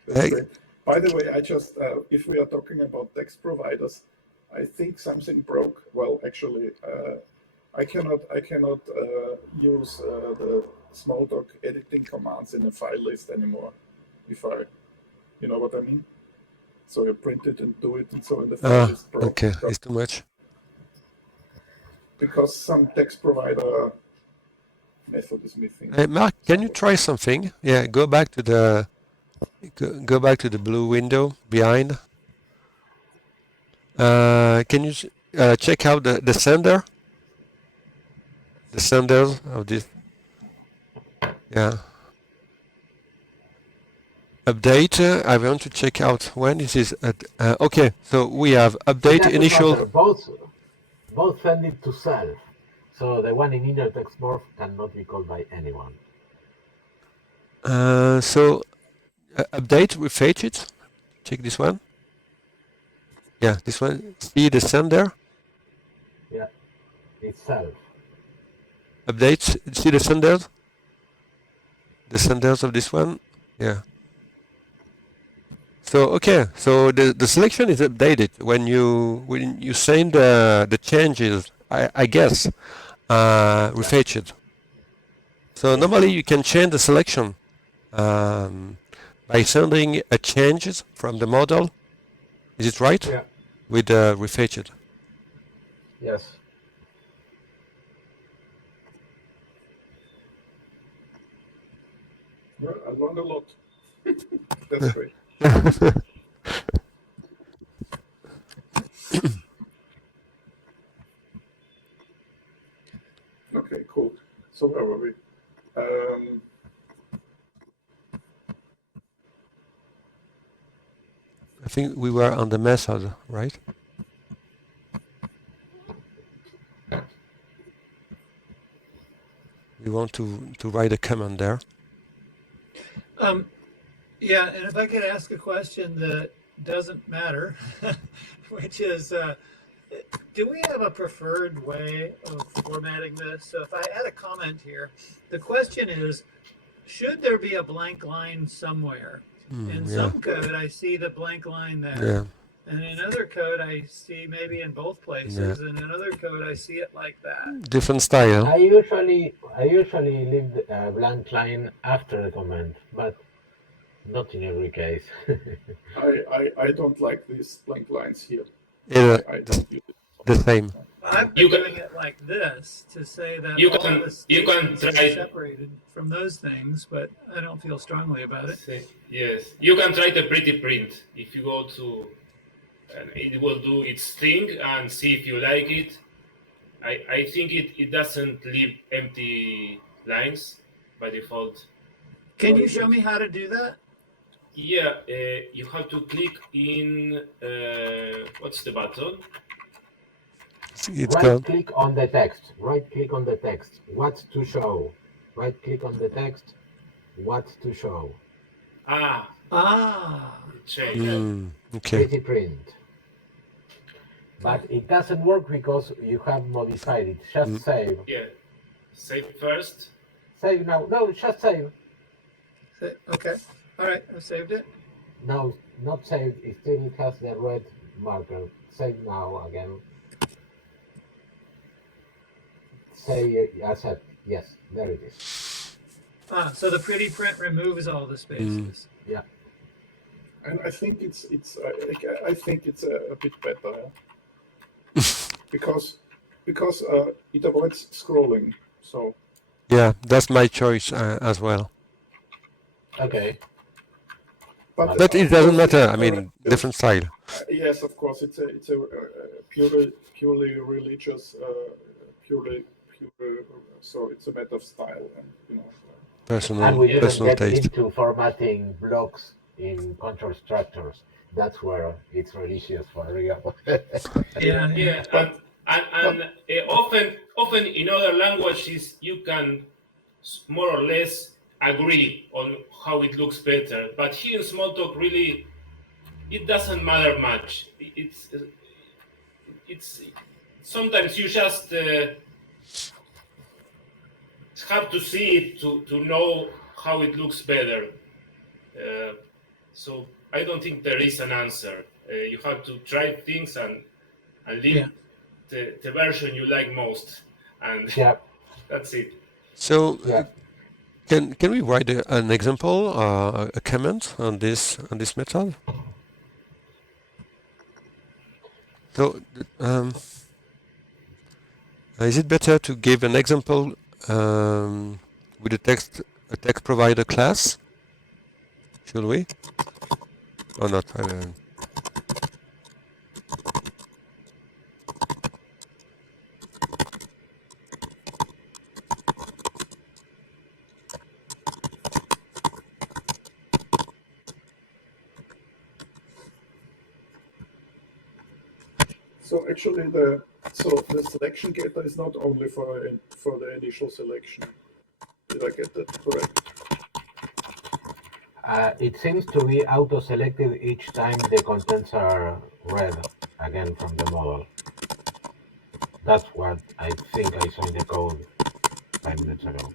That's great. By the way, I just, if we are talking about text providers, I think something broke. Well, actually, I cannot use the Smalltalk editing commands in a file list anymore. If you know what I mean? So you print it and do it, and so in the file list broke. Okay, it's too much. Because some text provider method is missing. Mark, can you try something? Yeah, go back to the blue window behind. Can you check out the sender? The senders of this. Yeah. Update. I want to check out when this is. Okay, so we have update initial. Both send it to self. So the one in inner text morph cannot be called by anyone. So update with it. Check this one. Yeah, this one. See the sender. Yeah, it's self. Update. See the senders. The senders of this one. Yeah. So okay, so the selection is updated when you send the changes. I guess refetched. So normally you can change the selection by sending a changes from the model. Is it right? Yeah. With refetched. Yes. Well, I learned a lot. That's great. Okay, cool. So where were we? I think we were on the method, right? We want to write a command there. Yeah, and if I could ask a question that doesn't matter, which is, do we have a preferred way of formatting this? So if I add a comment here, the question is, should there be a blank line somewhere? In Yeah. some code, I see the blank line there. Yeah. And in other code, I see maybe in both places. And in other code, I see it like that. Different style. I usually leave a blank line after the comment, but not in every case. I don't like these blank lines here. Yeah, I don't use it. the same. I've been doing it like this to say that all the statements are separated from those things, but I don't feel strongly about it. Yes, you can try the pretty print. If you go to, and it will do its thing and see if you like it. I think it doesn't leave empty lines by default. Can you show me how to do that? Yeah, you have to click in, what's the button? Right click on the text. Right click on the text. What to show? Right click on the text. What to show? Change. Okay. Pretty print. But it doesn't work because you have modified it. Just save. Yeah. Save first. Save now. No, just save. Okay. All right. I saved it. No, not saved. It still has the red marker. Save now again. Say accept. Yes, there it is. So the pretty print removes all the spaces. Yeah. And I think it's a bit better, because it avoids scrolling. So yeah, that's my choice as well. Okay. But it doesn't matter. I mean, different style. Yes, of course, it's a purely religious, pure. So it's a matter of style and personal we didn't get taste. into formatting blocks in control structures. That's where it's religious for real. Yeah. And often in other languages you can more or less agree on how it looks better, but here in Smalltalk really it doesn't matter much. It's sometimes you just have to see it to know how it looks better. So I don't think there is an answer. You have to try things and leave the version you like most, and that's it. So can we write an example, a comment on this method? So is it better to give an example with a text provider class? Should we? Or not? So actually, the selection getter is not only for the initial selection. Did I get that correct? It seems to be auto-selected each time the contents are read again from the model. That's what I think I saw in the code 5 minutes ago.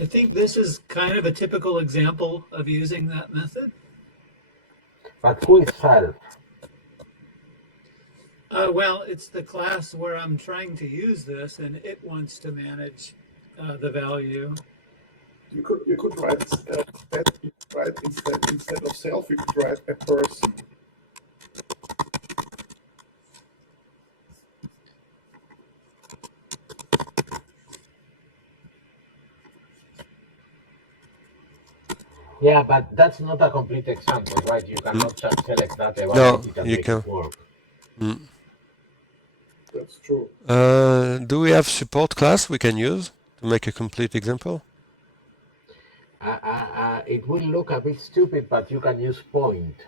I think this is kind of a typical example of using that method. But who is self? Well, it's the class where I'm trying to use this, and it wants to manage the value. You could write instead of self, you could write a person. Yeah, but that's not a complete example, right? You cannot just select that evaluate No, and you make can. it work. That's true. Do we have support class we can use to make a complete example? It will look a bit stupid, but you can use point.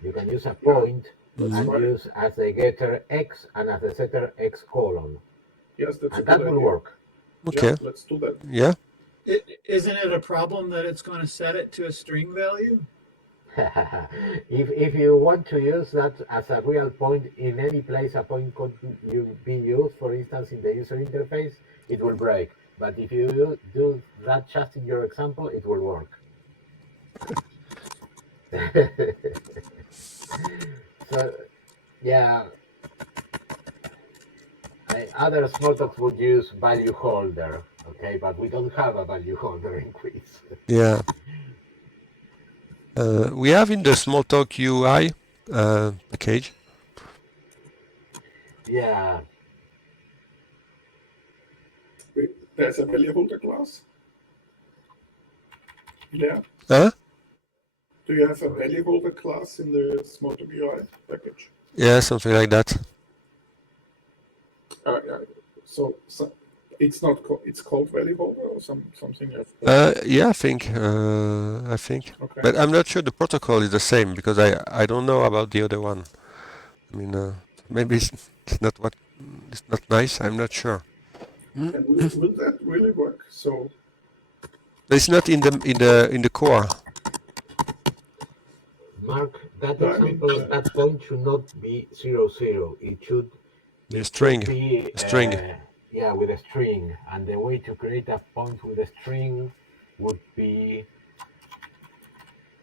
You can use a point and use as a getter x and as a setter x colon. Yes, that's and that will work. Okay. Yeah, let's do that. Yeah. Isn't it a problem that it's going to set it to a string value? If you want to use that as a real point in any place a point could be used, for instance, in the user interface, it will break. But if you do that just in your example, it will work. So, yeah, other Smalltalks would use value holder, okay, but we don't have a value holder in Quiz. Yeah. We have in the Smalltalk UI package. Yeah, There's a value holder class. Yeah. Huh? Do you have a value holder class in the Smalltalk UI package? Yeah, something like that. Yeah. So it's not. It's called value holder or something else. Yeah, I think. Okay. But I'm not sure the protocol is the same because I don't know about the other one. I mean, maybe it's not what it's not nice. I'm not sure. And will that really work? So It's not in the core. Mark, that No, I mean, example, that point should not be 0, 0. It should The It string. should be String. yeah, with a string, and the way to create a point with a string would be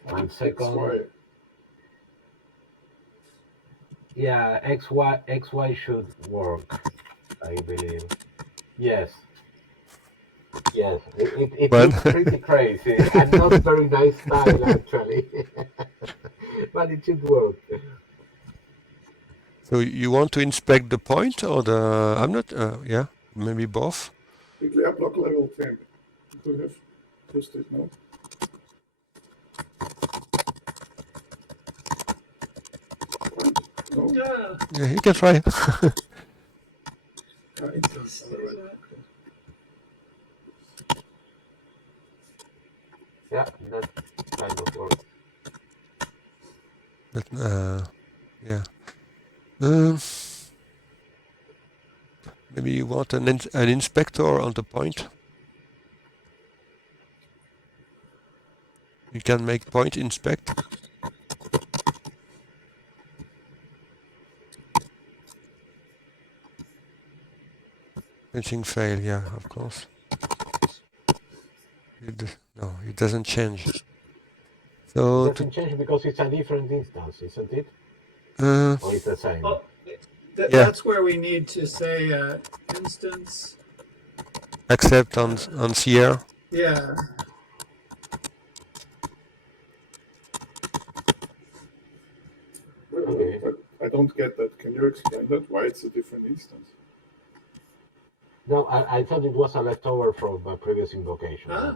1 second. XY. Yeah, xy should work, I believe. Yes. Yes, it Well. looks pretty crazy and not very nice style actually, but it should work. So you want to inspect the point or the? I'm not. Yeah, maybe both. Clear block level 10. You could have used it, no? No? Yeah. Yeah, you can try. Yeah, that kind of works. But yeah. Maybe you want an inspector on the point. You can make point inspect. Fetching fail, yeah, of course. No, it doesn't change. So It doesn't change because it's a different instance, isn't it? Or it's the same? Oh, Yeah. that's where we need to say instance. Except on Sierra. Yeah. Okay. But I don't get that. Can you explain that? Why it's a different instance? No, I thought it was a leftover from a previous invocation. Huh?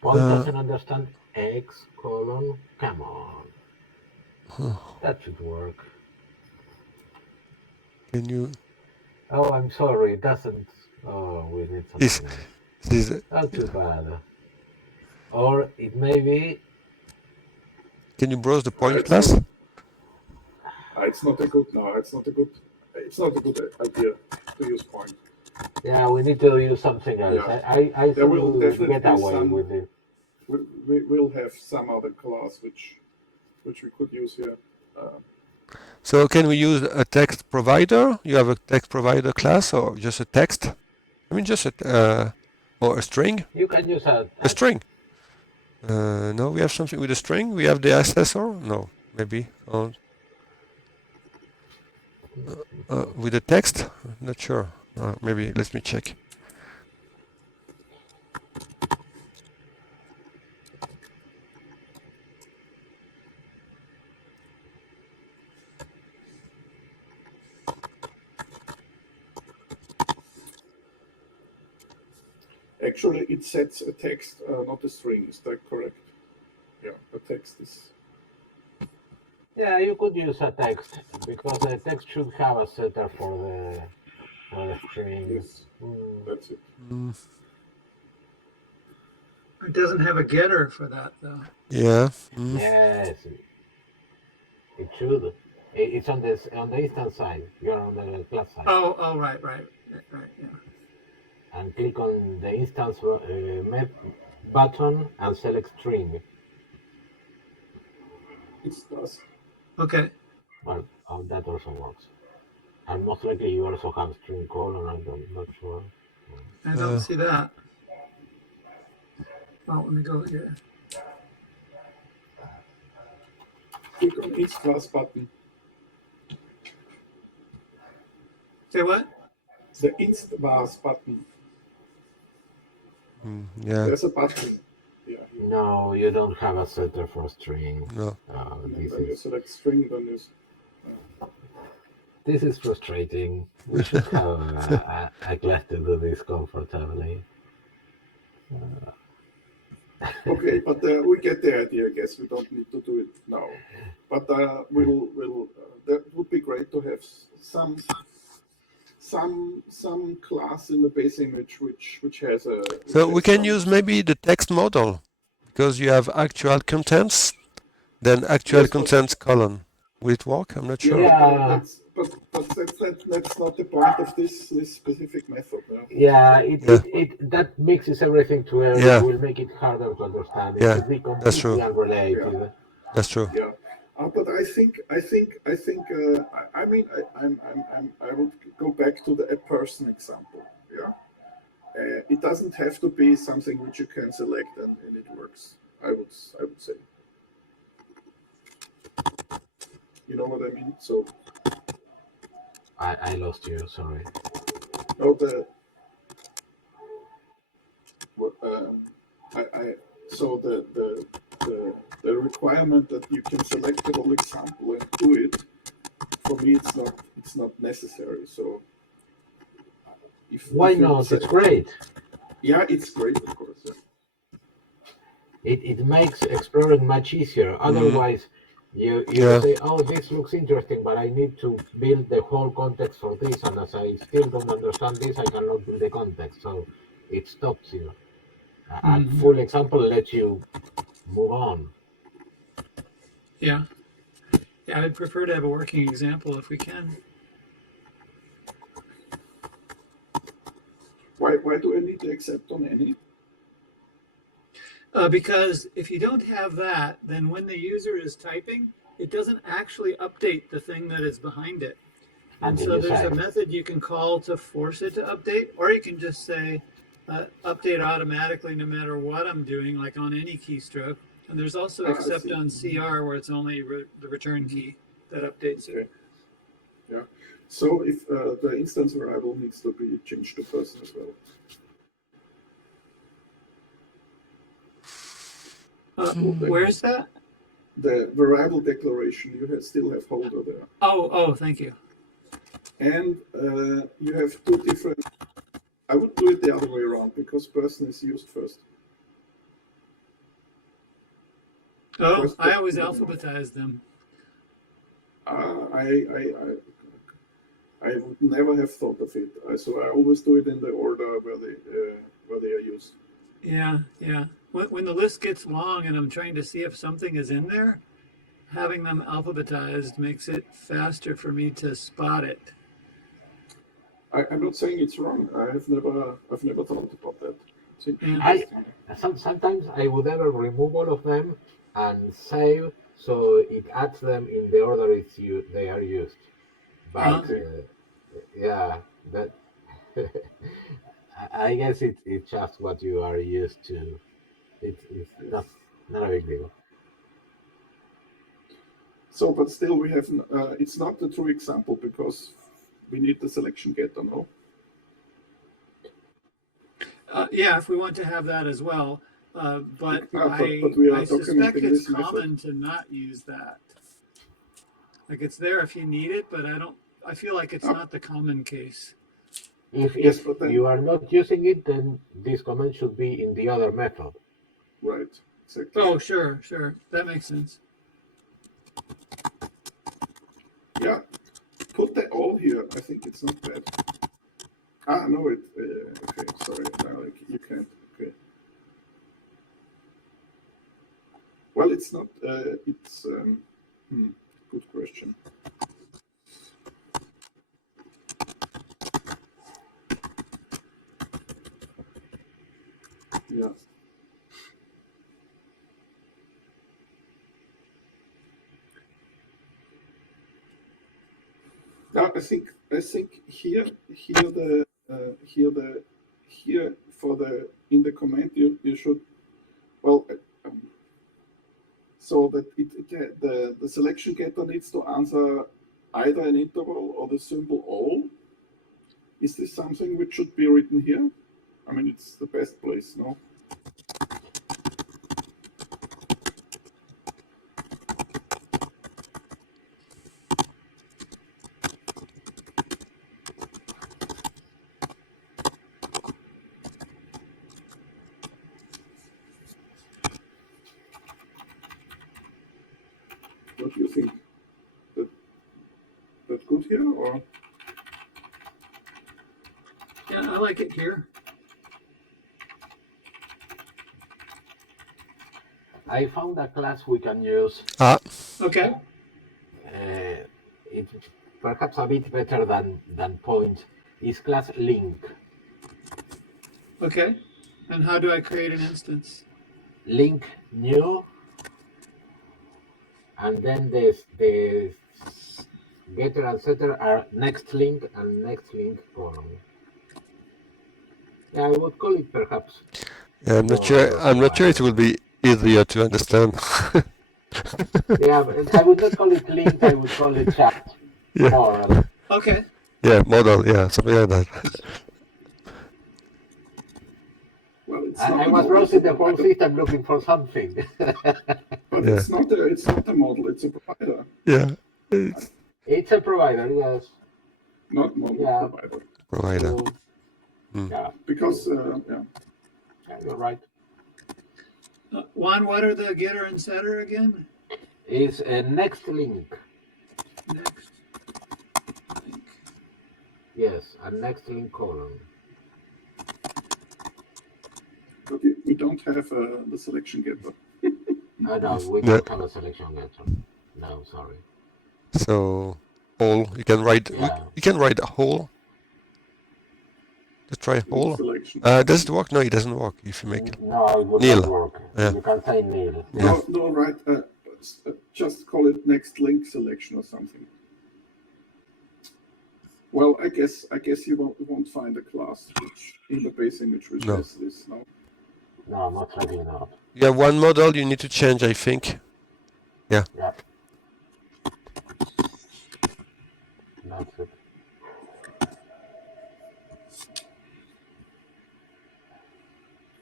Point doesn't understand X colon. Come on. That should work. Can you? Oh, I'm sorry. It doesn't. Oh, we need something else. Not too bad. Or it may be. Can you browse the point class? It's not a good. No, it's not a good. It's not a good idea to use point. Yeah, we need to use something else. Yeah. I There will will definitely get be away some- with it. We will have some other class which we could use here. So can we use a text provider? You have a text provider class or just a text? I mean, just a or a string? You can use A string. No, we have something with a string. We have the accessor. No, maybe with the text. Not sure. Maybe let me check. Actually, it sets a text, not a string. Is that correct? Yeah, the text is. Yeah, you could use a text because the text should have a setter for the string. Yes, that's it. It doesn't have a getter for that though. Yeah. Yes, it should. It's on the instance side. You're on the class side. Oh, right, yeah. and click on the instance button and select string. It does. Okay. Well, that also works. And most likely you also have string colon, I'm not sure. I don't see that. Oh, let me go here. Click on instance button. Say what? The instance button. Yeah. There's a button. Yeah. No, you don't have a setter for string. No. When you select string, then you. This is frustrating. We should have a class to do this comfortably. Okay, but we get the idea. I guess we don't need to do it now. But we'll that would be great to have some class in the base image which has a. So we can use maybe the text model because you have actual contents, then actual Yes, contents column. Will it work? I'm not sure. Yeah. That's not the point of this specific method. Yeah, Yeah. that mixes everything to where Yeah. it will make it harder to understand. It Yeah, should be that's true. completely unrelated. Yeah. That's true. Yeah, but I mean, I would go back to the a person example. Yeah, it doesn't have to be something which you can select and it works. I would say. You know what I mean? So. I lost you. Sorry. No, so the requirement that you can select the whole example and do it, for me it's not necessary. So Why not? It's great. Yeah, it's great, of course. Yeah. It makes exploring much easier. Otherwise, you Yeah. say, oh, this looks interesting, but I need to build the whole context for this, and as I still don't understand this, I cannot build the context. So it stops you. A full example lets you move on. Yeah. Yeah, I'd prefer to have a working example if we can. Why do I need to accept on any? Because if you don't have that, then when the user is typing, it doesn't actually update the thing that is behind it. And so there's a method you can call to force it to update, or you can just say update automatically no matter what I'm doing, like on any keystroke. And there's also except on CR where it's only the return key that updates it. Yeah. So if the instance variable needs to be changed to person as well. Where's that? The variable declaration, you still have holder there. Oh, thank you. And you have two different. I would do it the other way around because person is used first. Oh, I always alphabetize them. I would never have thought of it. So I always do it in the order where they are used. Yeah. When the list gets long and I'm trying to see if something is in there, having them alphabetized makes it faster for me to spot it. I'm not saying it's wrong. I've never thought about that. Sometimes I would ever remove all of them and save, so it adds them in the order they are used. But yeah, that I guess it's just what you are used to. It's not a big deal. So, but still, we have. It's not the true example because we need the selection getter, no? Yeah, if we want to have that as well. But we I suspect it's common to not use that. Like it's there if you need it, but I feel like it's not the common case. If you are not using it, then this comment should be in the other method. Right. Exactly. Oh, sure. That makes sense. Yeah. Put the all here. I think it's not bad. No, okay, sorry. No, you can't. Okay. Well, it's not. It's. Good question. Now I think here for the in the comment you should well so that the selection getter needs to answer either an interval or the symbol all. Is this something which should be written here? I mean, it's the best place, no? What do you think? That good here, or? Yeah, I like it here. I found a class we can use. Okay. It's perhaps a bit better than point. Is class link. Okay. And how do I create an instance? Link new, and then the getter and setter are next link and next link column. Yeah, I would call it perhaps. Yeah, I'm not sure. I'm not sure it will be easier to understand. Yeah, but I would not call it link. I would call it chat. Yeah. Or, Okay. Yeah, model. Yeah, something like that. Well, it's I not was a browsing the model, whole system looking for something. but Yeah. it's not a model. It's a provider, Yeah, It's a provider, yes. not model Yeah. provider. provider. So, yeah, Because yeah, you're right. Juan, what are the getter and setter again? It's a next link. Next link. Yes, a next link column. but we don't have the selection getter. No, we Yeah. don't have a selection getter. No, sorry. So all you can write. Yeah. You can write a whole. Let's try whole. Selection. Does it work? No, it doesn't work. If you make No, it would nil. not work. Yeah. You can say nil. Yeah. No, right. Just call it next link selection or something. Well, I guess you won't find a class which in the base image which No. has this. No. No, most likely not. You have one model you need to change, I think. Yeah. That's it.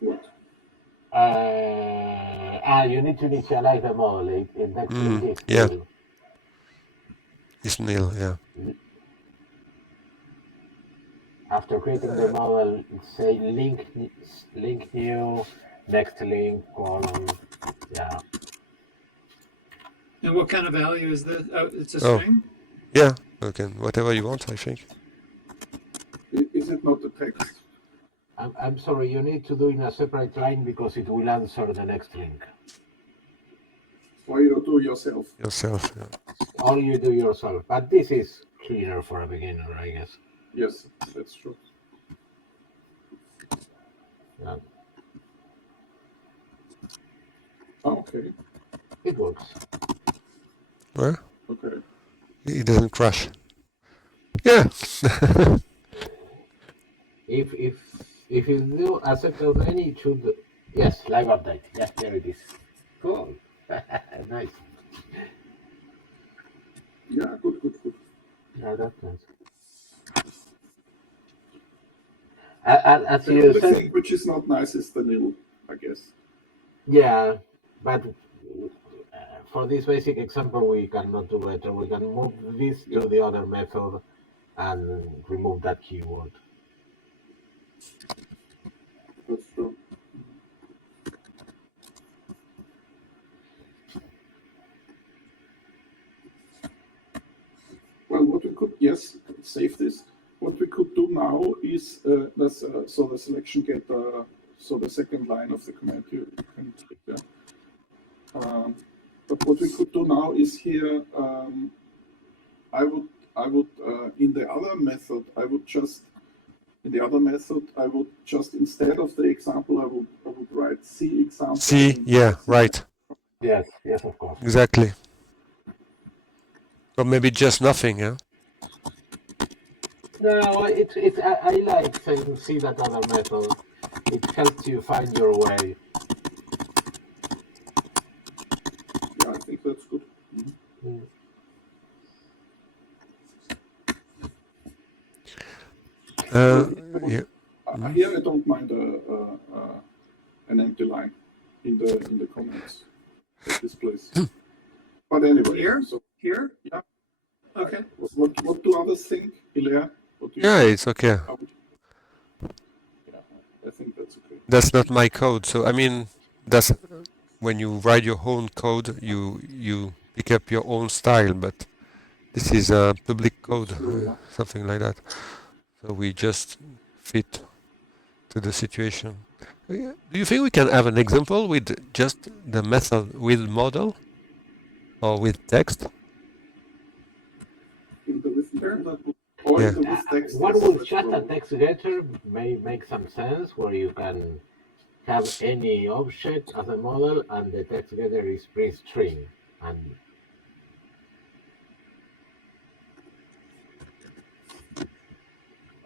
What? You need to initialize the model. It next link is yeah. nil. It's nil. Yeah. After creating the model, say link new, next link column. Yeah. And what kind of value is this? Oh, it's a Oh. string? Yeah. Okay. Whatever you want, I think. Is it not the text? I'm sorry, you need to do in a separate line because it will answer the next link. Or you do yourself? Yourself. Yeah. Or you do yourself. But this is cleaner for a beginner, I guess. Yes, that's true. Yeah. Okay. It works. Well, Okay. it doesn't crash. Yeah. If you do accept of any, it should. Yes, live update. Yes, there it is. Cool. Nice. Yeah. Good. Yeah, that's nice. As The you only said, thing which is not nice is the nil, I guess. yeah, but for this basic example, we cannot do better. We can move this to the other method and remove that keyword. That's true. Well, what we could, yes, save this. What we could do now is so the selection getter, so the second line of the command you can click there. But what we could do now is here, I would in the other method, I would just instead of the example, I would write C example. See. Yeah. Right. Yes, of course. Exactly. Or maybe just nothing. Yeah. No, I like saying see that other method. It helps you find your way. Yeah, I think that's good. Mm. Yeah. Here I don't mind an empty line in the comments at this place. But anyway, Here? so Here? yeah. Okay. What do others think, Hilaire? What do you Yeah, think? it's okay. Yeah, I think that's okay. That's not my code. So I mean, that's when you write your own code, you pick up your own style. But this is a public code, That's true, yeah. something like that. So we just fit to the situation. Do you think we can have an example with just the method with model or with text? In the with that would, or Yeah. in the with text. One Yes, with that's just a true. text getter may make some sense, where you can have any object as a model, and the text getter is pre-string. And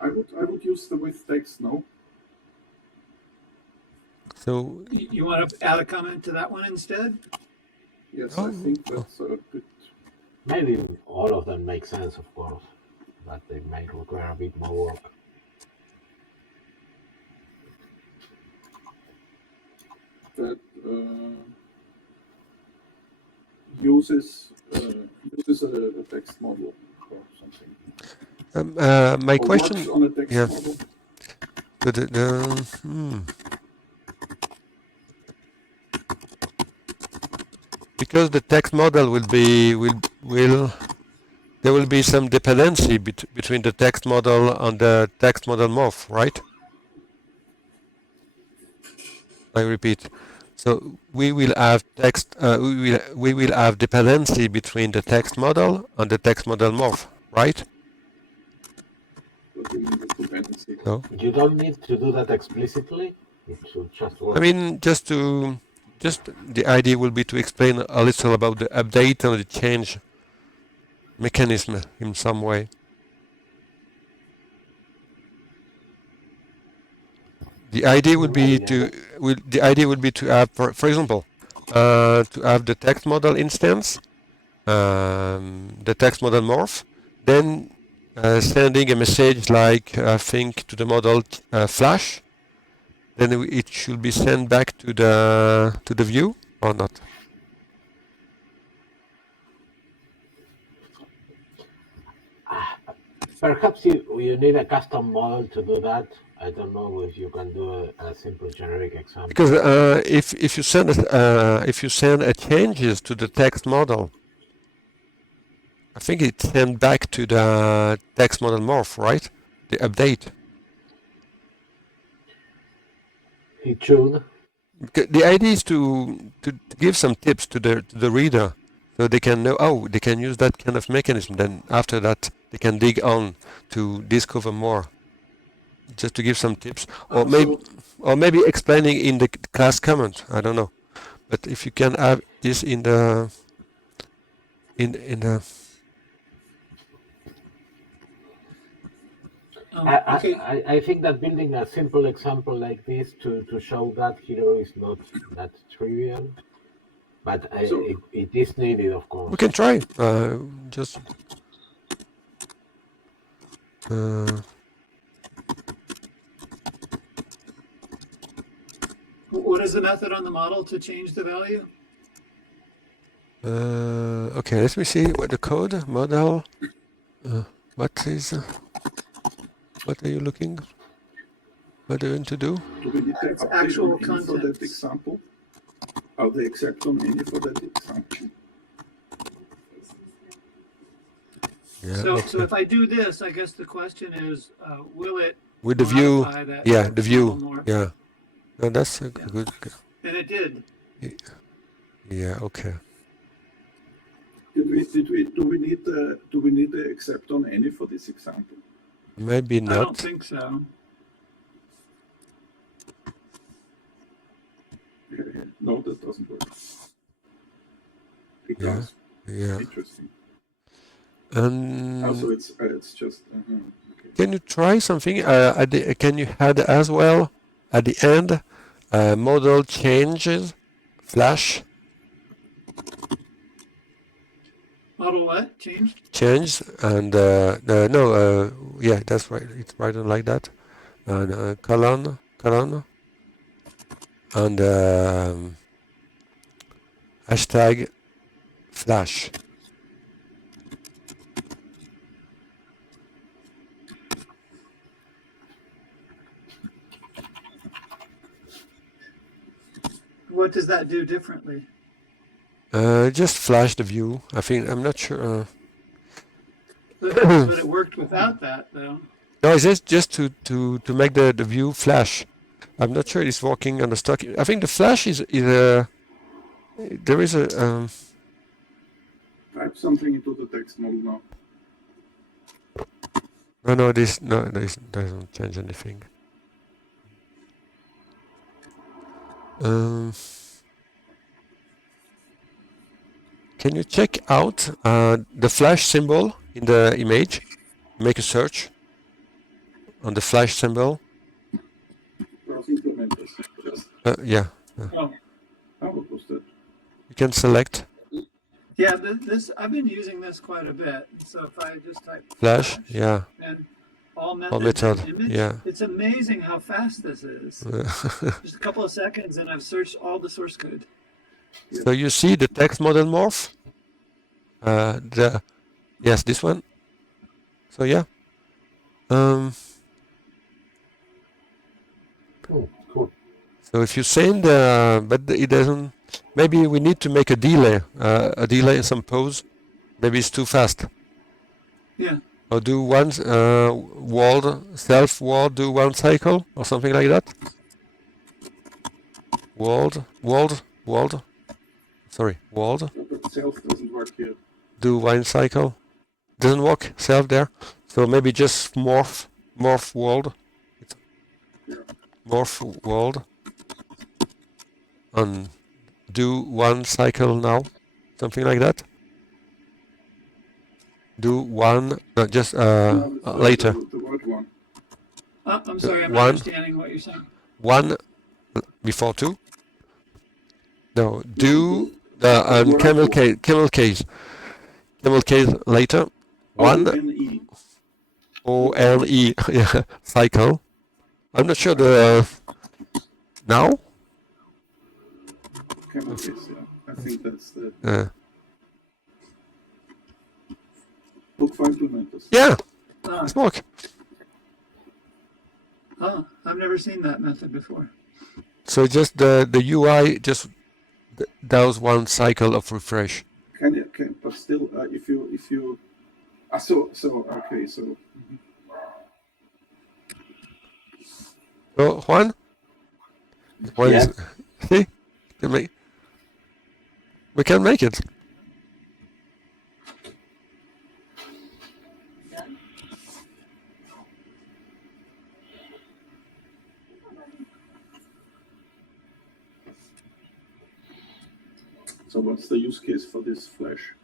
I would use the with text. No. So You want to add a comment to that one instead? Yes, I think that's a bit. maybe all of them make sense, of course, but they may require a bit more work. That uses a text model or something. my Or question, works on a text yeah, model. because the text model will there will be some dependency between the text model and the text model morph, right? I repeat. So we will have text. We will have dependency between the text model and the text model morph, right? What do you mean with dependency? So You don't need to do that explicitly. It should just work. I mean, just the idea will be to explain a little about the update and the change mechanism in some way. The idea would be to have, for example, to have the text model instance, the text model morph, then sending a message like I think to the model flash, then it should be sent back to the view or not. Perhaps you need a custom model to do that. I don't know if you can do a simple generic example. Because if you send a changes to the text model, I think it's sent back to the text model morph, right? The update. It should. The idea is to give some tips to the reader, so they can know. Oh, they can use that kind of mechanism. Then after that, they can dig on to discover more. Just to give some tips, or maybe explaining in the class comment. I don't know, but if you can have this in the Okay. I think that building a simple example like this to show that hero is not that trivial, but it is needed, of course. we can try. Just What is the method on the model to change the value? okay. Let me see what the code model. What is? What are you looking? What are you going to do? Do we need to It's update actual on any for that context. example? Are they accept on any for that example? Yeah. So if I do this, I guess the question is, will it With the view, modify that yeah, text the view, model morph? yeah. No, that's a Yeah. good. And it did. Yeah. Okay. Do we need the accept on any for this example? Maybe I don't not. think so. No, that doesn't work. Yeah. Because Yeah. interesting. And Also, it's just Can you try something? Can you add as well at the end model changes flash Model what? Changed? change and yeah, that's right. It's right on like that. And colon and hashtag flash. What does that do differently? Just flash the view. I think I'm not sure. But it worked without that, though. No, it's just to make the view flash. I'm not sure it's working on the stock. I think the flash is a there is a Type something into the text model now. this doesn't change anything. Can you check out the flash symbol in the image? Make a search on the flash symbol. Browse implementers. Just, Yeah, Oh, what was that? you can select yeah. This I've been using this quite a bit. So if I just type flash. Yeah, and all or methods method. and image, Yeah. it's amazing how fast this is. Just a couple of seconds, and I've searched all the source code. So you see the text model morph. Yes, this one. So yeah. Cool. So if you send, but it doesn't. Maybe we need to make a delay in some pose. Maybe it's too fast. Yeah. Or do one self-word, do one cycle or something like that. Word. Sorry, word. But self doesn't work here. Do one cycle. Doesn't work self there. So maybe just morph world. Morph world. And do one cycle now. Something like that. Do one, just later. The word one. I'm sorry, I'm One. not understanding what you're saying. One before two. No, do the camel case later. One O-N-E. OLE yeah, cycle. I'm not sure the now. Camel case, yeah. I think that's the look for implementers. Yeah, Ah, it's work. oh, I've never seen that method before. So just the UI just does one cycle of refresh. But still, if you okay, so So Juan, Yeah. See, we can make it. so what's the use case for this flash?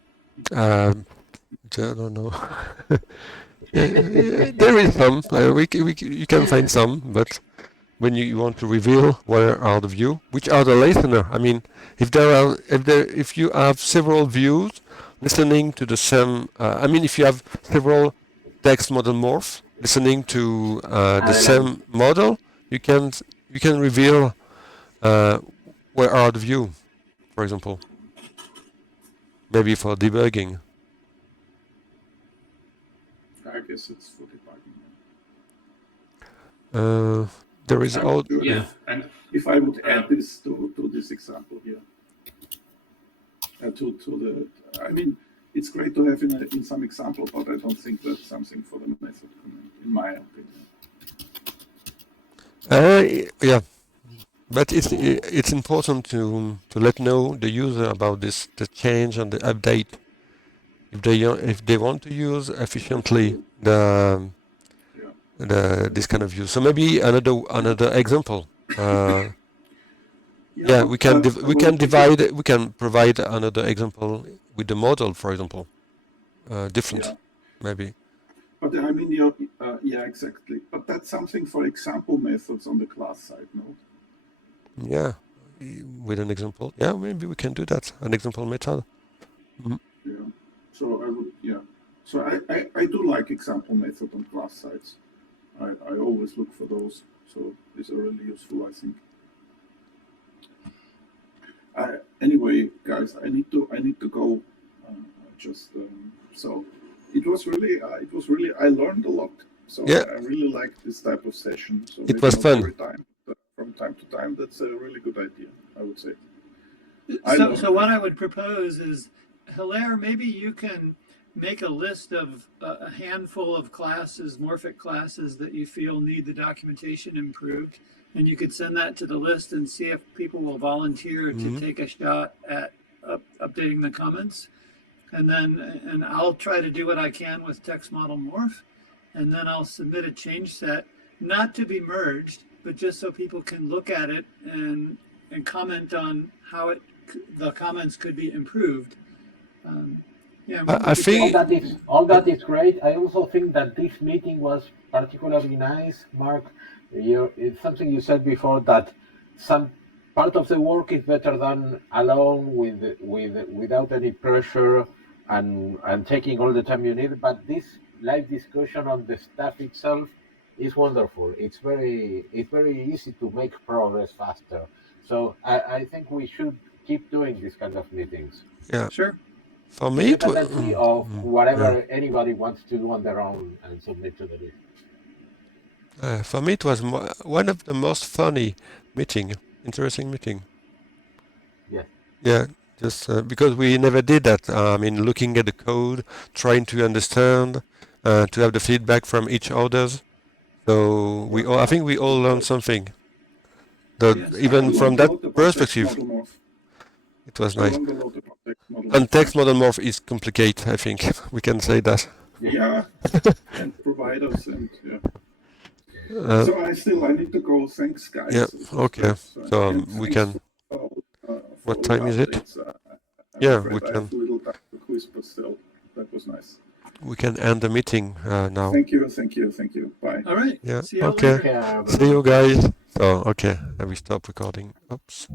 I don't know. There is some. You can find some, but when you want to reveal where are the view, which are the listener. I mean, if you have several views listening to the same. I mean, if you have several text model morphs listening to the same model, you can reveal where are the view, for example. Maybe for debugging. I guess it's for debugging. There is all. Yeah. And if I would add this to this example here, to the, I mean, it's great to have in some example, but I don't think that's something for the method, in my opinion. Yeah, but it's important to let know the user about the change and the update if they want to use efficiently this kind of view. So maybe another example. Yeah, we can provide another example with the model, for example. Different, maybe. But I mean, Yeah, exactly. But that's something for example methods on the class side, no? Yeah, with an example. Yeah, maybe we can do that. An example method. Mm. Yeah. So I would, yeah. So I do like example method on class sides. I always look for those. So these are really useful, I think. Anyway, guys, I need to go. So it was really I learned a lot. So Yeah, I really like this type of session. So it maybe was not fun. every time, but from time to time, that's a really good idea, I would say. So what I would propose is, Hilaire, maybe you can make a list of a handful of classes, Morphic classes that you feel need the documentation improved, and you could send that to the list and see if people will volunteer to take a shot at updating the comments. And then I'll try to do what I can with TextModelMorph, and then I'll submit a change set, not to be merged, but just so people can look at it and comment on how the comments could be improved. Yeah, I think All that is great. I also think that this meeting was particularly nice, Mark. It's something you said before, that some part of the work is better done alone without any pressure and taking all the time you need. But this live discussion on the stuff itself is wonderful. It's very easy to make progress faster. So I think we should keep doing this kind of meetings. yeah. sure. For me, it was Independently of yeah. whatever anybody wants to do on their own and submit to the list. For me, it was one of the most funny interesting meeting. Yeah. Yeah, just because we never did that. I mean, looking at the code, trying to understand, to have the feedback from each others. So I think we all learned something. Yes. Even I from learned a that lot about perspective, TextModelMorph. it was I nice. learned a lot about TextModelMorph. And TextModelMorph is complicated. I think we can say that. Yeah, and providers and yeah. Uh, So I need to go. Thanks, guys. yeah. Okay. So And we thanks can. for What all time the is it? updates. I'm Yeah, afraid we I have can. little time for quiz, but still, that was nice. We can end the meeting now. Thank you. Bye. All right. Yeah. See you all Okay. later. See you guys. So okay, and we stop recording. Oops.